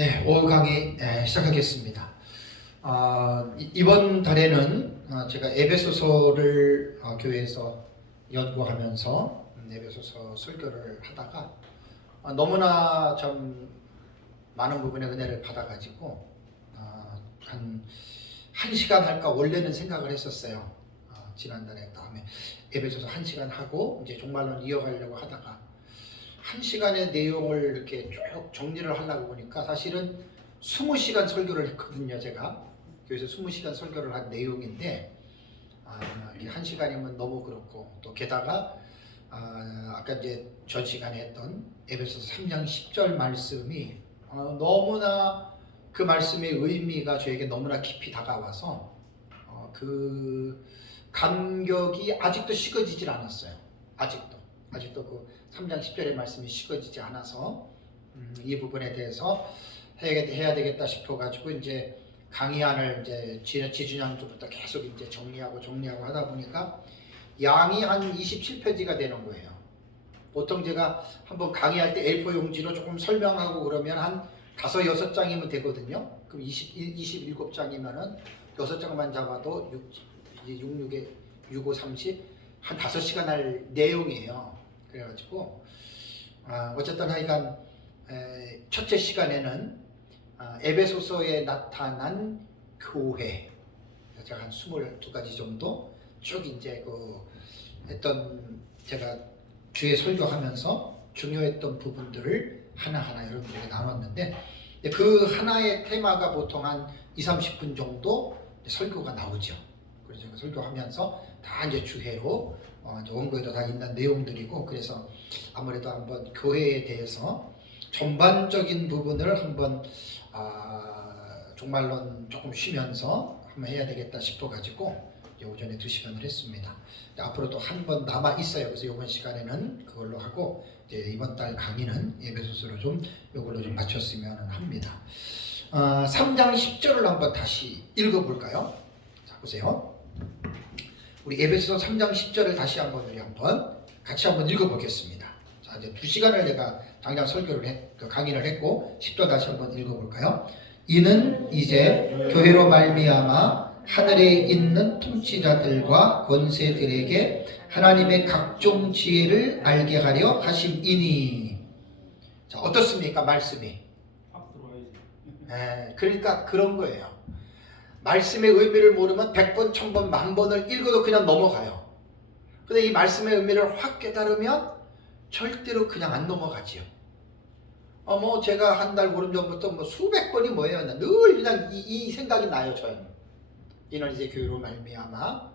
네, 오후 강의 시작하겠습니다. 이번 달에는 제가 에베소서를 교회에서 연구하면서 에베소서 설교를 하다가 너무나 참 많은 부분의 은혜를 받아가지고 한 1시간 할까 원래는 생각을 했었어요. 지난달에 다음에 에베소서 1시간 하고 이제 종말론 이어가려고 하다가 1시간의 내용을 이렇게 쭉 정리를 하려고 보니까 사실은 20시간 설교를 했거든요. 제가 교회에서 20시간 설교를 한 내용인데 1시간이면 너무 그렇고, 또 게다가 아까 이제 전 시간에 했던 에베소서 3장 10절 말씀이 너무나 그 말씀의 의미가 저에게 너무나 깊이 다가와서 그 감격이 아직도 식어지질 않았어요. 아직도 그 3장 10절의 말씀이 식어지지 않아서 이 부분에 대해서 해야 되겠다 싶어가지고 이제 강의안을 이제 지지난주부터 계속 이제 정리하고 하다 보니까 양이 한 27페이지가 되는 거예요. 보통 제가 한번 강의할 때 A4 용지로 조금 설명하고 그러면 한 5, 6장이면 되거든요. 그럼 27장이면은 6장만 잡아도 6, 5, 30, 한 5시간 할 내용이에요. 그래가지고 어쨌든 하여간 첫째 시간에는 에베소서에 나타난 교회, 제가 한 22가지 정도 쭉 이제 했던, 제가 주에 설교하면서 중요했던 부분들을 하나하나 여러분들에게 나눴는데, 그 하나의 테마가 보통 한 2, 30분 정도 설교가 나오죠. 그래서 제가 설교하면서 다 이제 주회로 원고에도 다 있는 내용들이고, 그래서 아무래도 한번 교회에 대해서 전반적인 부분을 한번 종말론 조금 쉬면서 한번 해야 되겠다 싶어가지고 오전에 2시간을 했습니다. 앞으로 또 한 번 남아 있어요. 그래서 이번 시간에는 그걸로 하고 이제 이번 달 강의는 에베소서로 이걸로 좀 마쳤으면 합니다. 3장 10절을 한번 다시 읽어볼까요? 자, 보세요. 우리 에베소서 3장 10절을 다시 한번 같이 한번 읽어보겠습니다. 자, 이제 2시간을 내가 당장 강의를 했고 10절 다시 한번 읽어볼까요? 이는 이제 교회로 말미암아 하늘에 있는 통치자들과 권세들에게 하나님의 각종 지혜를 알게 하려 하심이니. 자, 어떻습니까? 말씀이. 그러니까 그런 거예요. 말씀의 의미를 모르면 100번, 1000번, 10,000번을 읽어도 그냥 넘어가요. 근데 이 말씀의 의미를 확 깨달으면 절대로 그냥 안 넘어가지요. 제가 한 달 보름 전부터 수백 번이 뭐예요? 늘 그냥 이 생각이 나요, 저는. 이는 이제 교회로 말미암아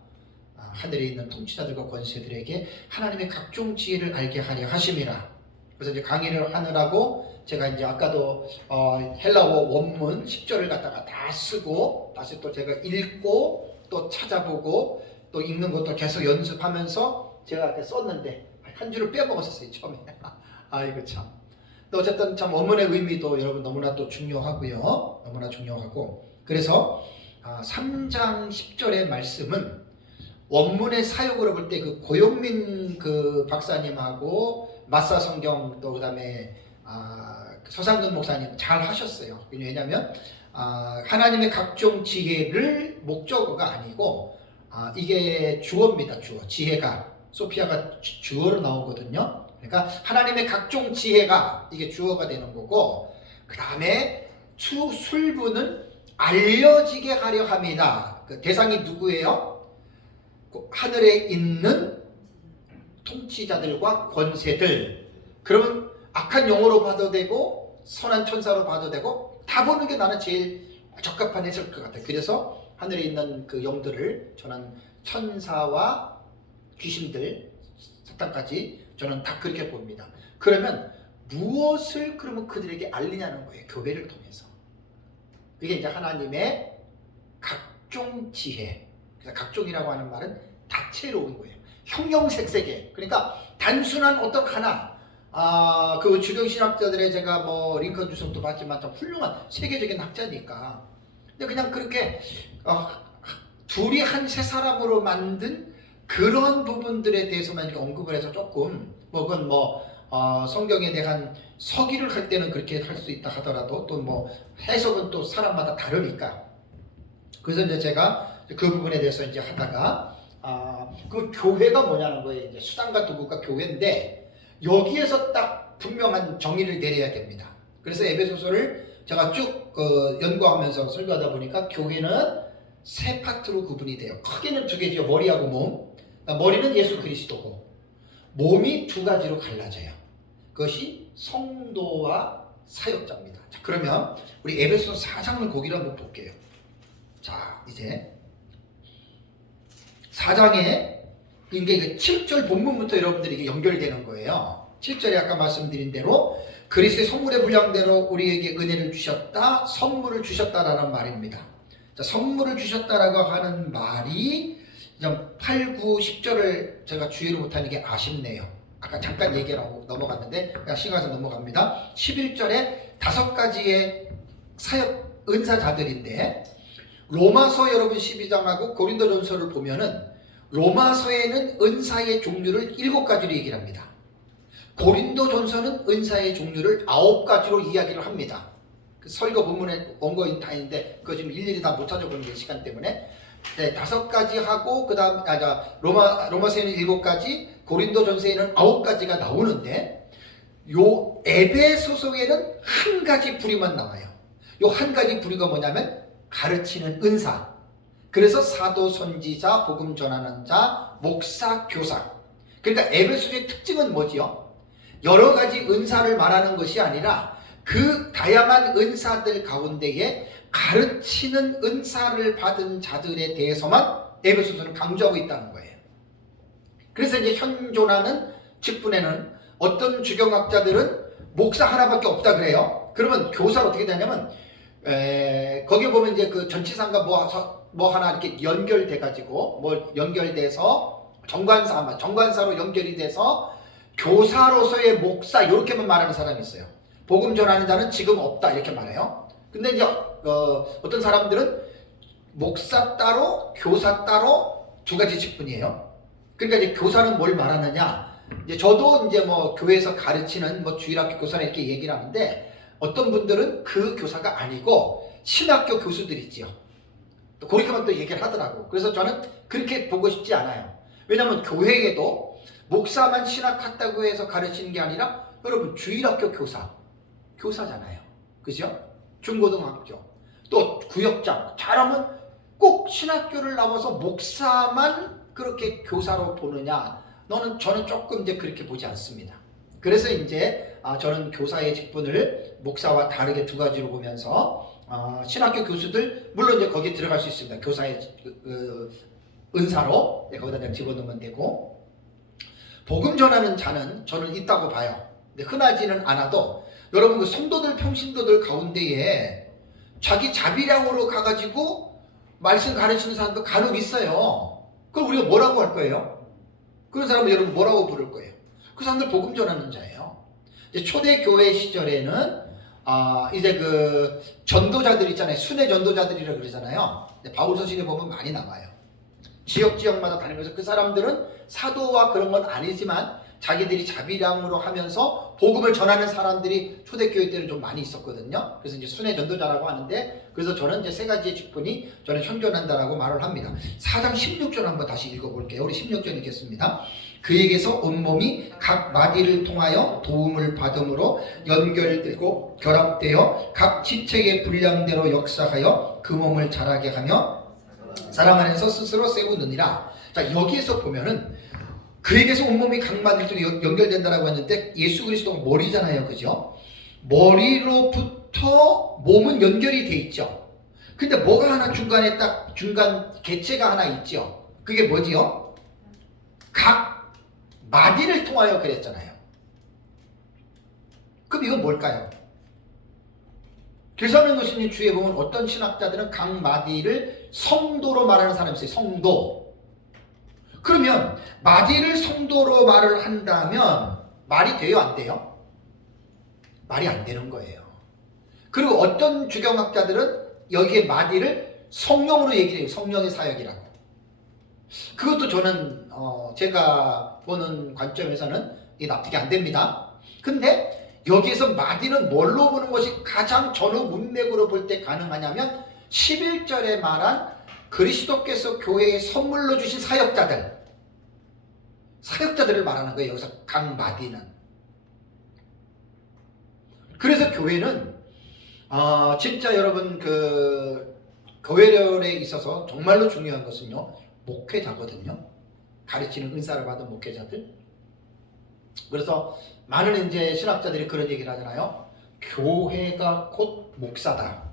하늘에 있는 통치자들과 권세들에게 하나님의 각종 지혜를 알게 하려 하심이라. 그래서 이제 강의를 하느라고 제가 이제 아까도 헬라어 원문 10절을 갖다가 다 쓰고 다시 또 제가 읽고 또 찾아보고 또 읽는 것도 계속 연습하면서 제가 이렇게 썼는데 한 줄을 빼먹었었어요, 처음에. 아이고 참. 어쨌든 참 원문의 의미도 여러분 너무나 또 중요하고요. 너무나 중요하고, 그래서 3장 10절의 말씀은 원문의 사역으로 볼 때 그 고용민 그 박사님하고 마사 성경, 또 그다음에 서상근 목사님 잘 하셨어요. 왜냐하면 하나님의 각종 지혜를 목적어가 아니고 이게 주어입니다. 주어. 지혜가 소피아가 주어로 나오거든요. 그러니까 하나님의 각종 지혜가 이게 주어가 되는 거고, 그 다음에 술부는 알려지게 하려 합니다. 그 대상이 누구예요? 하늘에 있는 통치자들과 권세들. 그러면 악한 영으로 봐도 되고 선한 천사로 봐도 되고 다 보는 게 나는 제일 적합한 해석일 것 같아요. 그래서 하늘에 있는 그 영들을 저는 천사와 귀신들, 사탄까지 저는 다 그렇게 봅니다. 그러면 무엇을 그러면 그들에게 알리냐는 거예요. 교회를 통해서. 이게 이제 하나님의 각종 지혜. 그래서 각종이라고 하는 말은 다채로운 거예요. 형형색색의. 그러니까 단순한 어떤 하나. 그 주경 신학자들의 제가 링컨 주석도 봤지만 참 훌륭한 세계적인 학자니까. 근데 그냥 그렇게 둘이 한 세 사람으로 만든 그런 부분들에 대해서만 이렇게 언급을 해서 조금 그건 성경에 대한 서기를 할 때는 그렇게 할 수 있다 하더라도 또 뭐 해석은 또 사람마다 다르니까. 그래서 이제 제가 그 부분에 대해서 이제 하다가 그 교회가 뭐냐는 거예요. 이제 수단과 도구가 교회인데 여기에서 딱 분명한 정의를 내려야 됩니다. 그래서 에베소서를 제가 쭉 연구하면서 설교하다 보니까 교회는 세 파트로 구분이 돼요. 크게는 두 개죠. 머리하고 몸. 그러니까 머리는 예수 그리스도고 몸이 두 가지로 갈라져요. 그것이 성도와 사역자입니다. 자, 그러면 우리 에베소 4장을 거기로 한번 볼게요. 자, 이제 4장에 이게 7절 본문부터 여러분들에게 연결되는 거예요. 7절에 아까 말씀드린 대로 그리스도의 선물의 분량대로 우리에게 은혜를 주셨다, 선물을 주셨다라는 말입니다. 자, 선물을 주셨다라고 하는 말이 8, 9, 10절을 제가 주의를 못하는 게 아쉽네요. 아까 잠깐 얘기를 하고 넘어갔는데 그냥 시간에서 넘어갑니다. 11절에 5가지의 사역 은사자들인데 로마서 여러분 12장하고 고린도전서를 보면은 로마서에는 은사의 종류를 7가지로 얘기를 합니다. 고린도전서는 은사의 종류를 9가지로 이야기를 합니다. 그 설교 본문에 원고인 다 있는데 그거 지금 일일이 다 못 찾아보는 게 시간 때문에 5가지 하고 그 다음 로마서에는 7가지, 고린도전서에는 9가지가 나오는데 요 에베소서에는 한 가지 부류만 나와요. 요 한 가지 부류가 뭐냐면 가르치는 은사. 그래서 사도, 선지자, 복음 전하는 자, 목사, 교사. 그러니까 에베소서의 특징은 뭐지요? 여러 가지 은사를 말하는 것이 아니라 그 다양한 은사들 가운데에 가르치는 은사를 받은 자들에 대해서만 에베소서는 강조하고 있다는 거예요. 그래서 이제 현존하는 직분에는 어떤 주경학자들은 목사 하나밖에 없다 그래요. 그러면 교사가 어떻게 되냐면 거기에 보면 이제 그 전치사가 뭐 하나 이렇게 연결돼 가지고 뭐 연결돼서 정관사로 연결이 돼서 교사로서의 목사 이렇게만 말하는 사람이 있어요. 복음 전하는 자는 지금 없다 이렇게 말해요. 근데 이제 어떤 사람들은 목사 따로 교사 따로 두 가지 직분이에요. 그러니까 이제 교사는 뭘 말하느냐? 이제 저도 이제 뭐 교회에서 가르치는 뭐 주일학교 교사나 이렇게 얘기를 하는데 어떤 분들은 그 교사가 아니고 신학교 교수들 있지요. 또 그렇게만 또 얘기를 하더라고. 그래서 저는 그렇게 보고 싶지 않아요. 왜냐하면 교회에도 목사만 신학했다고 해서 가르치는 게 아니라 여러분 주일학교 교사잖아요. 그죠? 중고등학교 또 구역장 잘하면 꼭 신학교를 나와서 목사만 그렇게 교사로 보느냐? 저는 조금 이제 그렇게 보지 않습니다. 그래서 이제 저는 교사의 직분을 목사와 다르게 두 가지로 보면서 신학교 교수들 물론 이제 거기에 들어갈 수 있습니다. 교사의 은사로 거기다 그냥 집어넣으면 되고 복음 전하는 자는 저는 있다고 봐요. 근데 흔하지는 않아도 여러분 그 성도들 평신도들 가운데에 자기 자비량으로 가가지고 말씀 가르치는 사람도 간혹 있어요. 그럼 우리가 뭐라고 할 거예요? 그런 사람은 여러분 뭐라고 부를 거예요? 그 사람들 복음 전하는 자예요. 이제 초대교회 시절에는 이제 그 전도자들 있잖아요. 순회 전도자들이라고 그러잖아요. 바울서신에 보면 많이 나와요. 지역마다 다니면서 그 사람들은 사도와 그런 건 아니지만 자기들이 자비량으로 하면서 복음을 전하는 사람들이 초대교회 때는 좀 많이 있었거든요. 그래서 이제 순회 전도자라고 하는데 그래서 저는 이제 세 가지의 직분이 저는 현존한다라고 말을 합니다. 4장 16절 한번 다시 읽어볼게요. 우리 16절 읽겠습니다. 그에게서 온몸이 각 마디를 통하여 도움을 받음으로 연결되고 결합되어 각 지체의 분량대로 역사하여 그 몸을 자라게 하며 사람 안에서 스스로 세우느니라. 자, 여기에서 보면은 그에게서 온몸이 각 마디로 연결된다라고 했는데 예수 그리스도가 머리잖아요. 그죠? 머리로부터 몸은 연결이 돼 있죠. 근데 뭐가 하나 중간에 딱 중간 개체가 하나 있죠. 그게 뭐지요? 각 마디를 통하여 그랬잖아요. 그럼 이건 뭘까요? 교사는 교수님 주위에 보면 어떤 신학자들은 각 마디를 성도로 말하는 사람이 있어요. 성도. 그러면 마디를 성도로 말을 한다면 말이 돼요? 안 돼요? 말이 안 되는 거예요. 그리고 어떤 주경학자들은 여기에 마디를 성령으로 얘기를 해요. 성령의 사역이라고. 그것도 저는 제가 보는 관점에서는 이게 납득이 안 됩니다. 근데 여기에서 마디는 뭘로 보는 것이 가장 전후 문맥으로 볼 때 가능하냐면 11절에 말한 그리스도께서 교회에 선물로 주신 사역자들을 말하는 거예요. 여기서 각 마디는. 그래서 교회는 진짜 여러분 그 교회련에 있어서 정말로 중요한 것은요, 목회자거든요. 가르치는 은사를 받은 목회자들. 그래서 많은 이제 신학자들이 그런 얘기를 하잖아요. 교회가 곧 목사다.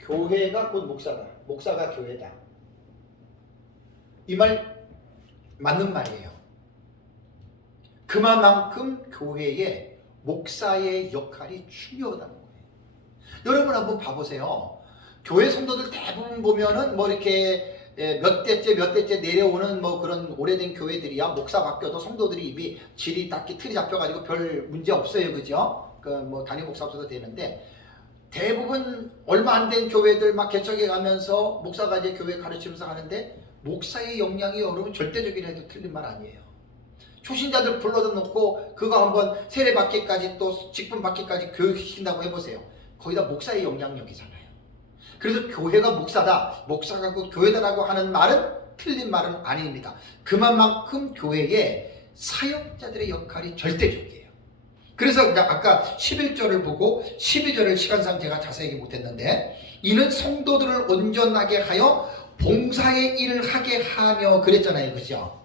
교회가 곧 목사다. 목사가 교회다. 이 말 맞는 말이에요. 그만큼 교회에 목사의 역할이 중요하다는 거예요. 여러분 한번 봐보세요. 교회 성도들 대부분 보면은 뭐 이렇게 몇 대째 내려오는 뭐 그런 오래된 교회들이야 목사 바뀌어도 성도들이 이미 질이 딱히 틀이 잡혀가지고 별 문제 없어요, 그죠? 그 뭐 단임 목사 없어도 되는데 대부분 얼마 안 된 교회들 막 개척해 가면서 목사가 이제 교회 가르치면서 하는데 목사의 역량이 여러분 절대적이라 해도 틀린 말 아니에요. 초신자들 불러다 놓고 그거 한번 세례받기까지 또 직분받기까지 교육시킨다고 해보세요. 거의 다 목사의 영향력이잖아요. 그래서 교회가 목사다, 목사가 그 교회다라고 하는 말은 틀린 말은 아닙니다. 그만큼 교회에 사역자들의 역할이 절대적이에요. 그래서 아까 11절을 보고 12절을 시간상 제가 자세히 못했는데 이는 성도들을 온전하게 하여 봉사의 일을 하게 하며 그랬잖아요, 그죠?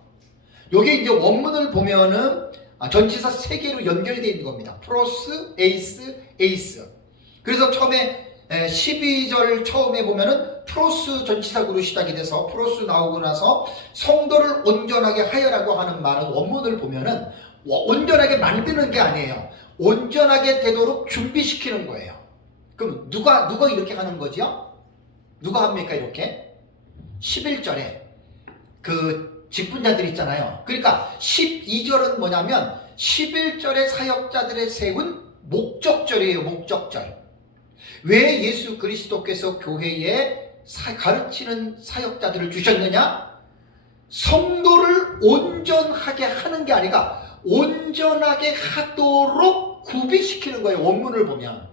요게 이제 원문을 보면은 전치사 3개로 연결되어 있는 겁니다. 프로스, 에이스. 그래서 처음에 12절 처음에 보면은 프로스 전치사구로 시작이 돼서 프로스 나오고 나서 성도를 온전하게 하여라고 하는 말은 원문을 보면은 온전하게 만드는 게 아니에요. 온전하게 되도록 준비시키는 거예요. 그럼 누가 이렇게 하는 거죠? 누가 합니까 이렇게? 11절에 그 직분자들 있잖아요. 그러니까 12절은 뭐냐면 11절의 사역자들의 세운 목적절이에요. 목적절. 왜 예수 그리스도께서 교회에 가르치는 사역자들을 주셨느냐? 성도를 온전하게 하는 게 아니라 온전하게 하도록 구비시키는 거예요. 원문을 보면.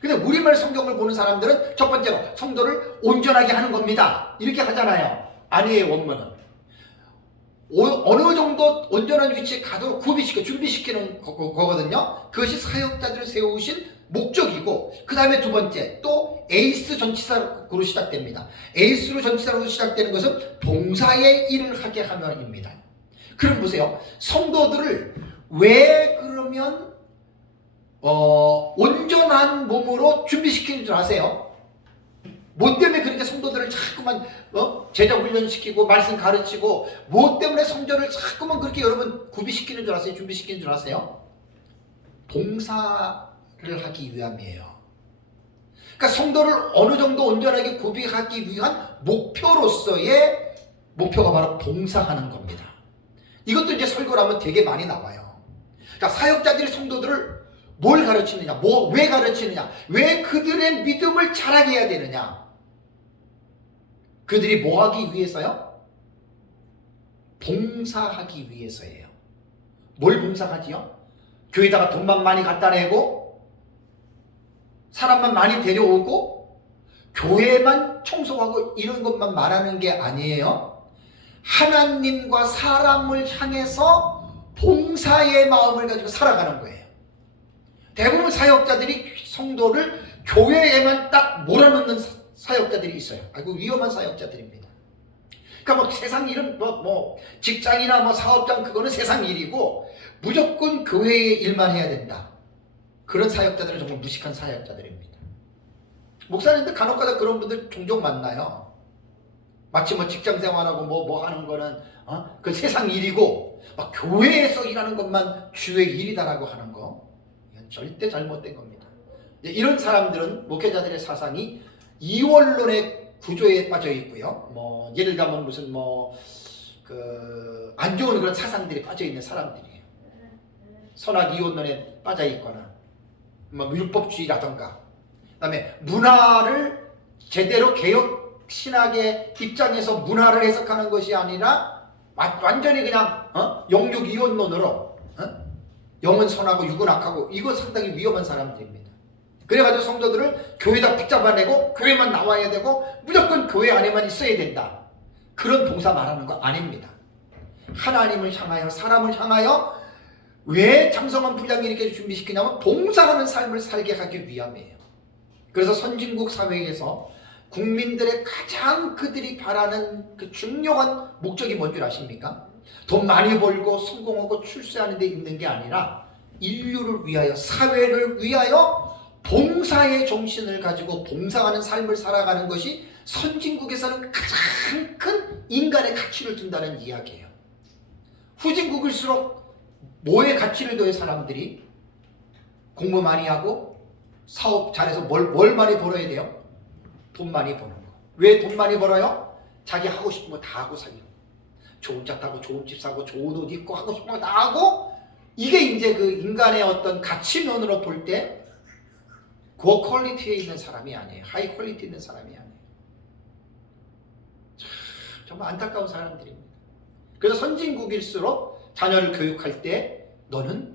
근데 우리말 성경을 보는 사람들은 첫 번째로 성도를 온전하게 하는 겁니다. 이렇게 하잖아요. 아니에요. 원문은. 어느 정도 온전한 위치에 가도록 준비시키는 거거든요. 그것이 사역자들을 세우신 목적이고, 그 다음에 두 번째 또 에이스 전치사로 시작됩니다. 에이스로 전치사로 시작되는 것은 봉사의 일을 하게 하면입니다. 그럼 보세요. 성도들을 왜 그러면 온전한 몸으로 준비시키는 줄 아세요? 뭐 때문에 그렇게 성도들을 자꾸만 제자 훈련시키고 말씀 가르치고 뭐 때문에 성도를 자꾸만 그렇게 여러분 구비시키는 줄 아세요? 준비시키는 줄 아세요? 봉사를 하기 위함이에요. 그러니까 성도를 어느 정도 온전하게 구비하기 위한 목표로서의 목표가 바로 봉사하는 겁니다. 이것도 이제 설교를 하면 되게 많이 나와요. 그러니까 사역자들이 성도들을 뭘 가르치느냐, 왜 가르치느냐, 왜 그들의 믿음을 자라게 해야 되느냐. 그들이 뭐 하기 위해서요? 봉사하기 위해서예요. 뭘 봉사하지요? 교회다가 돈만 많이 갖다 내고 사람만 많이 데려오고 교회만 청소하고 이런 것만 말하는 게 아니에요. 하나님과 사람을 향해서 봉사의 마음을 가지고 살아가는 거예요. 대부분 사역자들이 성도를 교회에만 딱 몰아넣는 사역자들이 있어요. 아이고 위험한 사역자들입니다. 그러니까 뭐 세상 일은 뭐 직장이나 뭐 사업장 그거는 세상 일이고 무조건 교회의 일만 해야 된다. 그런 사역자들은 정말 무식한 사역자들입니다. 목사님들 간혹가다 그런 분들 종종 만나요. 마치 뭐 직장 생활하고 뭐 하는 거는 그 세상 일이고 막 교회에서 일하는 것만 주의 일이다라고 하는 거. 이건 절대 잘못된 겁니다. 이런 사람들은 목회자들의 사상이 이원론의 구조에 빠져 있고요. 뭐 예를 들면 무슨 안 좋은 그런 사상들이 빠져 있는 사람들이에요. 선악 이원론에 빠져 있거나 뭐 율법주의라던가, 그다음에 문화를 제대로 개혁 신학의 입장에서 문화를 해석하는 것이 아니라 완전히 그냥 영육 이원론으로 영은 선하고 육은 악하고 이거 상당히 위험한 사람들입니다. 그래가지고 성도들을 교회다 붙잡아내고 교회만 나와야 되고 무조건 교회 안에만 있어야 된다. 그런 봉사 말하는 거 아닙니다. 하나님을 향하여 사람을 향하여 왜 장성한 분량을 이렇게 준비시키냐면 봉사하는 삶을 살게 하기 위함이에요. 그래서 선진국 사회에서 국민들의 가장 그들이 바라는 그 중요한 목적이 뭔 줄 아십니까? 돈 많이 벌고 성공하고 출세하는 데 있는 게 아니라 인류를 위하여 사회를 위하여 봉사의 정신을 가지고 봉사하는 삶을 살아가는 것이 선진국에서는 가장 큰 인간의 가치를 둔다는 이야기예요. 후진국일수록 뭐에 가치를 둬요? 사람들이 공부 많이 하고 사업 잘해서 뭘 많이 벌어야 돼요? 돈 많이 버는 거. 왜 돈 많이 벌어요? 자기 하고 싶은 거 다 하고 살려고. 좋은 차 타고 좋은 집 사고 좋은 옷 입고 하고 싶은 거 다 하고, 이게 이제 그 인간의 어떤 가치면으로 볼 때 고퀄리티에 있는 사람이 아니에요. 하이 퀄리티 있는 사람이 아니에요. 정말 안타까운 사람들입니다. 그래서 선진국일수록 자녀를 교육할 때 너는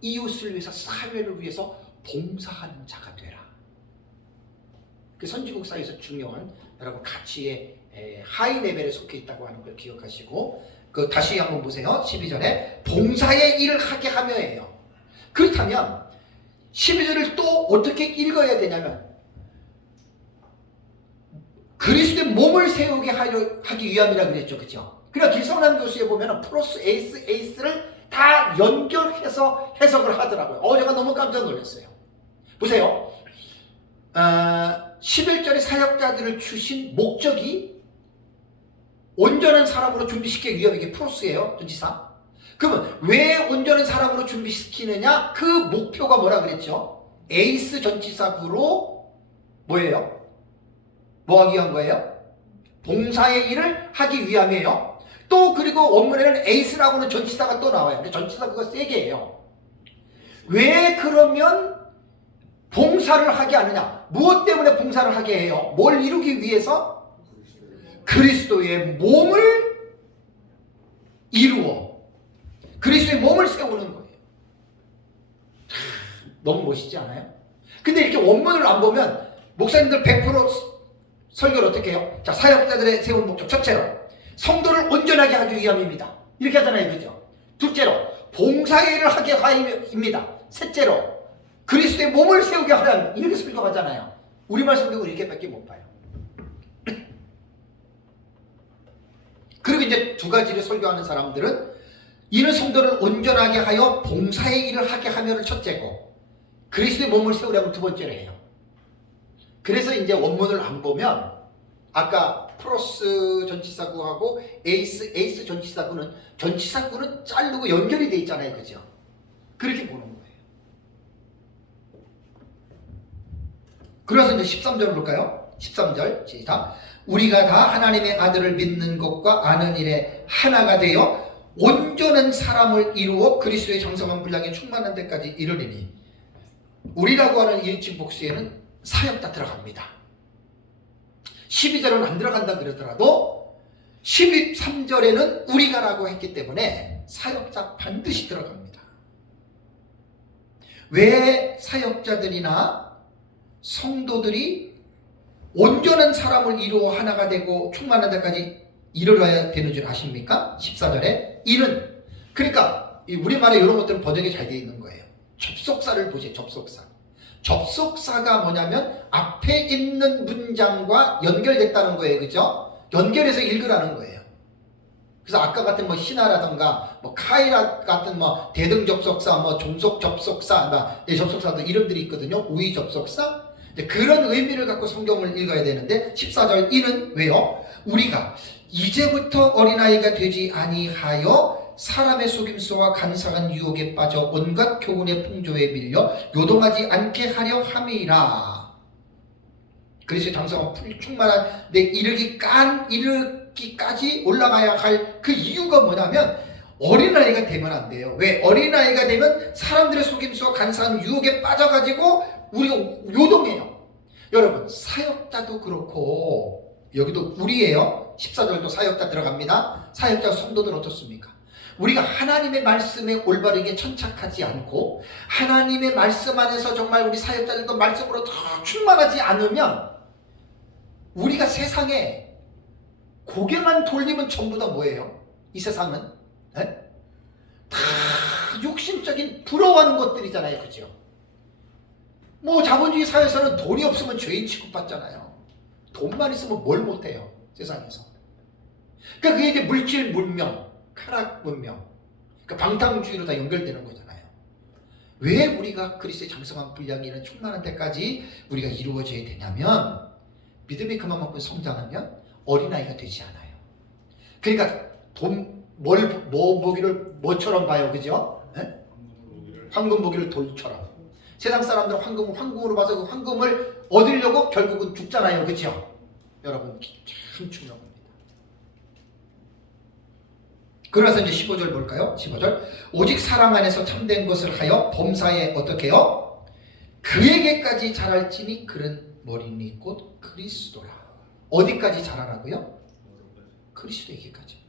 이웃을 위해서 사회를 위해서 봉사하는 자가 되라. 그 선진국 사회에서 중요한 여러분 가치의 하이 레벨에 속해 있다고 하는 걸 기억하시고, 그 다시 한번 보세요. 12절에 봉사의 일을 하게 하며예요. 그렇다면 12절을 또 어떻게 읽어야 되냐면 그리스도의 몸을 세우게 하기 위함이라고 그랬죠. 그죠? 그러니까 길성남 교수에 보면 플러스 에이스를 다 연결해서 해석을 하더라고요. 제가 너무 깜짝 놀랐어요. 보세요. 11절에 사역자들을 주신 목적이 온전한 사람으로 준비시키기 위함, 이게 프로스예요. 전치사. 그러면 왜 온전한 사람으로 준비시키느냐? 그 목표가 뭐라 그랬죠? 에이스 전치사구로 뭐예요? 뭐 하기 위한 거예요? 봉사의 일을 하기 위함이에요. 또 그리고 원문에는 에이스라고는 전치사가 또 나와요. 근데 전치사 그거 세 개예요. 왜 그러면 봉사를 하게 하느냐? 무엇 때문에 봉사를 하게 해요? 뭘 이루기 위해서? 그리스도의 몸을 이루어 그리스도의 몸을 세우는 거예요. 너무 멋있지 않아요? 근데 이렇게 원문을 안 보면 목사님들 100% 설교를 어떻게 해요? 자, 사역자들의 세운 목적 첫째로 성도를 온전하게 하기 위함입니다. 이렇게 하잖아요. 그죠? 둘째로 봉사의 일을 하게 하입니다. 셋째로 그리스도의 몸을 세우게 하려면, 이렇게 설교하잖아요. 우리말 성경은 이렇게밖에 못 봐요. 그리고 이제 두 가지를 설교하는 사람들은 이는 성도를 온전하게 하여 봉사의 일을 하게 하면을 첫째고 그리스도의 몸을 세우려면 두 번째로 해요. 그래서 이제 원문을 안 보면 아까 플러스 전치사구하고 에이스 전치사구는 자르고 연결이 돼 있잖아요. 그죠? 그렇게 보는 거예요. 그래서 이제 13절 볼까요? 13절 시작. 우리가 다 하나님의 아들을 믿는 것과 아는 일에 하나가 되어 온전한 사람을 이루어 그리스도의 장성한 분량에 충만한 데까지 이르리니. 우리라고 하는 이의칭 복수에는 사역자 들어갑니다. 12절은 안 들어간다 그러더라도 13절에는 우리가라고 했기 때문에 사역자 반드시 들어갑니다. 왜 사역자들이나 성도들이 온전한 사람을 이루어 하나가 되고 충만한 데까지 이르러야 되는 줄 아십니까? 14절에 이는, 그러니까 우리말에 이런 것들은 번역이 잘 되어 있는 거예요. 접속사를 보세요. 접속사가 뭐냐면 앞에 있는 문장과 연결됐다는 거예요. 그죠? 연결해서 읽으라는 거예요. 그래서 아까 같은 뭐 신하라든가 뭐 카이라 같은 뭐 대등 접속사, 뭐 종속 접속사, 접속사도 이름들이 있거든요. 우위 접속사. 그런 의미를 갖고 성경을 읽어야 되는데 14절 이는 왜요? 우리가 이제부터 어린아이가 되지 아니하여 사람의 속임수와 간사한 유혹에 빠져 온갖 교훈의 풍조에 밀려 요동하지 않게 하려 함이라. 그리스도의 장성한 충만한 데 이르기까지 올라가야 할 그 이유가 뭐냐면 어린아이가 되면 안 돼요. 왜? 어린아이가 되면 사람들의 속임수와 간사한 유혹에 빠져가지고 우리가 요동해요. 여러분, 사역자도 그렇고 여기도 우리예요. 14절도 사역자 들어갑니다. 사역자 성도들은 어떻습니까? 우리가 하나님의 말씀에 올바르게 천착하지 않고 하나님의 말씀 안에서 정말 우리 사역자들도 말씀으로 더 충만하지 않으면 우리가 세상에 고개만 돌리면 전부 다 뭐예요? 이 세상은 네? 다 욕심적인 부러워하는 것들이잖아요. 그죠? 뭐 자본주의 사회에서는 돈이 없으면 죄인 취급받잖아요. 돈만 있으면 뭘 못해요. 세상에서. 그러니까 그게 이제 물질 문명, 쾌락 문명, 그러니까 방탕주의로 다 연결되는 거잖아요. 왜 우리가 그리스도의 장성한 분량이 있는 충만한 때까지 우리가 이루어져야 되냐면 믿음이 그만큼 성장하면 어린아이가 되지 않아요. 그러니까 뭐 보기를 뭐처럼 봐요. 그죠? 네? 황금 보기를 돌처럼. 세상 사람들은 황금을 황금으로 봐서 그 황금을 얻으려고 결국은 죽잖아요. 그죠? 여러분 참 중요합니다. 그래서 이제 15절 볼까요? 15절. 오직 사랑 안에서 참된 것을 하여 범사에 어떻게 해요? 그에게까지 자랄지니 그런 머리니 곧 그리스도라. 어디까지 자라라고요? 그리스도에게까지입니다.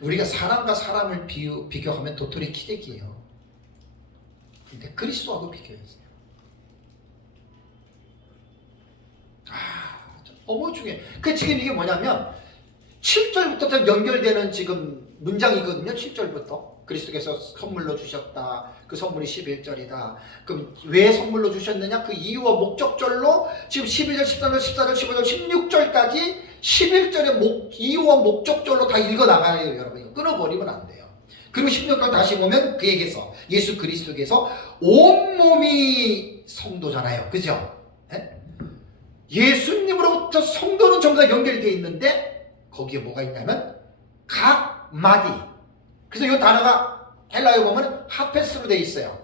우리가 사람과 사람을 비교하면 도토리 키재기예요. 근데 그리스도하고 비교했어요. 너무 중요해. 그 지금 이게 뭐냐면 7절부터 연결되는 지금 문장이거든요. 7절부터 그리스도께서 선물로 주셨다. 그 선물이 11절이다. 그럼 왜 선물로 주셨느냐? 그 이유와 목적절로 지금 11절, 13절, 14절, 15절, 16절까지 11절의 이유와 목적절로 다 읽어나가요. 여러분 이거 끊어버리면 안 돼요. 그리고 16절 다시 보면 그에게서 예수 그리스도께서 온몸이 성도잖아요. 그죠? 네? 예수님으로부터 성도는 전부 다 연결되어 있는데 거기에 뭐가 있냐면 각 마디. 그래서 이 단어가 헬라어에 보면 하페스로 되어 있어요.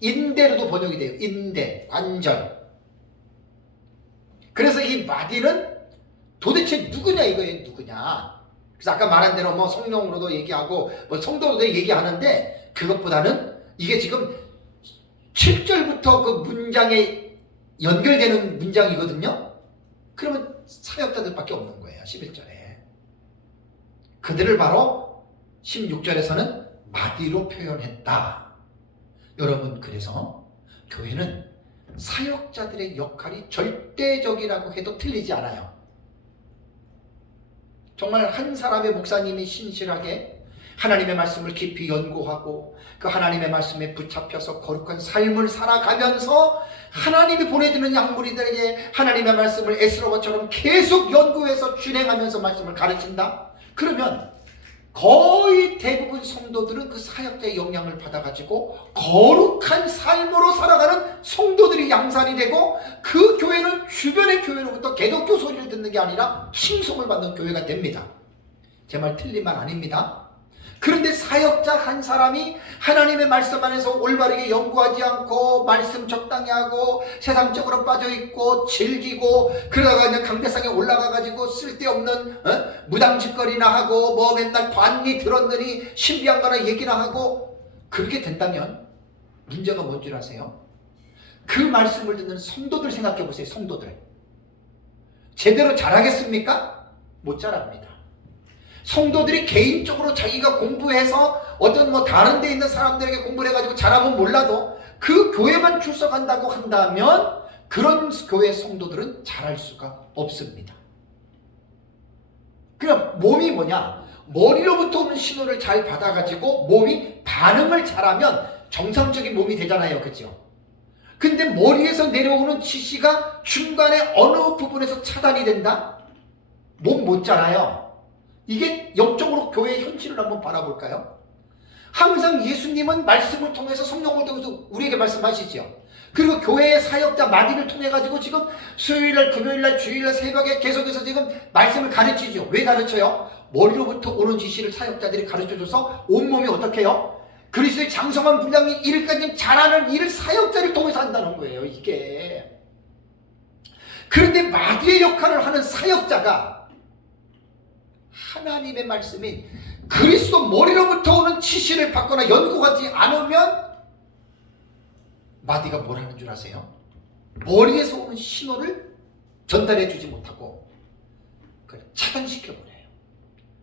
인대로도 번역이 돼요. 인대, 관절. 그래서 이 마디는 도대체 누구냐 이거예요. 누구냐. 그래서 아까 말한 대로 뭐 성령으로도 얘기하고 뭐 성도로도 얘기하는데 그것보다는 이게 지금 7절부터 그 문장에 연결되는 문장이거든요. 그러면 사역자들밖에 없는 거예요. 11절에. 그들을 바로 16절에서는 마디로 표현했다. 여러분 그래서 교회는 사역자들의 역할이 절대적이라고 해도 틀리지 않아요. 정말 한 사람의 목사님이 신실하게 하나님의 말씀을 깊이 연구하고 그 하나님의 말씀에 붙잡혀서 거룩한 삶을 살아가면서 하나님이 보내주는 양무리들에게 하나님의 말씀을 에스더처럼 계속 연구해서 준행하면서 말씀을 가르친다? 그러면 거의 대부분 성도들은 그 사역자의 영향을 받아가지고 거룩한 삶으로 살아가는 성도들이 양산이 되고 그 교회는 주변의 교회로부터 개독교 소리를 듣는 게 아니라 칭송을 받는 교회가 됩니다. 제 말 틀린 말 아닙니다. 그런데 사역자 한 사람이 하나님의 말씀 안에서 올바르게 연구하지 않고 말씀 적당히 하고 세상적으로 빠져있고 즐기고 그러다가 그냥 강대상에 올라가가지고 쓸데없는 무당짓거리나 하고 뭐 맨날 반니 들었느니 신비한 거나 얘기나 하고 그렇게 된다면 문제가 뭔 줄 아세요? 그 말씀을 듣는 성도들 생각해 보세요. 성도들 제대로 잘하겠습니까? 못 잘합니다. 성도들이 개인적으로 자기가 공부해서 어떤 뭐 다른 데 있는 사람들에게 공부를 해가지고 잘하면 몰라도 그 교회만 출석한다고 한다면 그런 교회 성도들은 잘할 수가 없습니다. 그럼 몸이 뭐냐? 머리로부터 오는 신호를 잘 받아가지고 몸이 반응을 잘하면 정상적인 몸이 되잖아요. 그죠? 근데 머리에서 내려오는 지시가 중간에 어느 부분에서 차단이 된다? 몸 못 자라요. 이게 영적으로 교회의 현실을 한번 바라볼까요? 항상 예수님은 말씀을 통해서 성령을 통해서 우리에게 말씀하시죠. 그리고 교회의 사역자 마디를 통해 가지고 지금 수요일날, 금요일날, 주일날 새벽에 계속해서 지금 말씀을 가르치죠. 왜 가르쳐요? 머리로부터 오는 지시를 사역자들이 가르쳐줘서 온몸이 어떻게 해요? 그리스도의 장성한 분량이 이르기까지 잘하는 일을 사역자를 통해서 한다는 거예요. 이게. 그런데 마디의 역할을 하는 사역자가 하나님의 말씀인 그리스도 머리로부터 오는 지시를 받거나 연구하지 않으면 마디가 뭘 하는 줄 아세요? 머리에서 오는 신호를 전달해 주지 못하고 그걸 차단시켜버려요.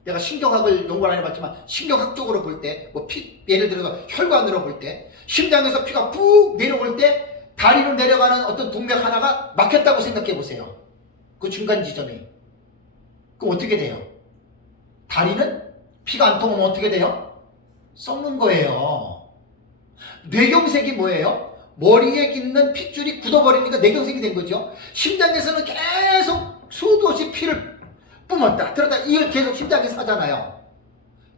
내가 신경학을 연구를 안 해봤지만 신경학적으로 볼 때 뭐 피, 예를 들어서 혈관으로 볼 때 심장에서 피가 푹 내려올 때 다리로 내려가는 어떤 동맥 하나가 막혔다고 생각해 보세요. 그 중간 지점이. 그럼 어떻게 돼요? 다리는 피가 안 통하면 어떻게 돼요? 썩는 거예요. 뇌경색이 뭐예요? 머리에 있는 핏줄이 굳어버리니까 뇌경색이 된 거죠. 심장에서는 계속 수도 없이 피를 뿜었다 들었다 이걸 계속 심장에서 하잖아요.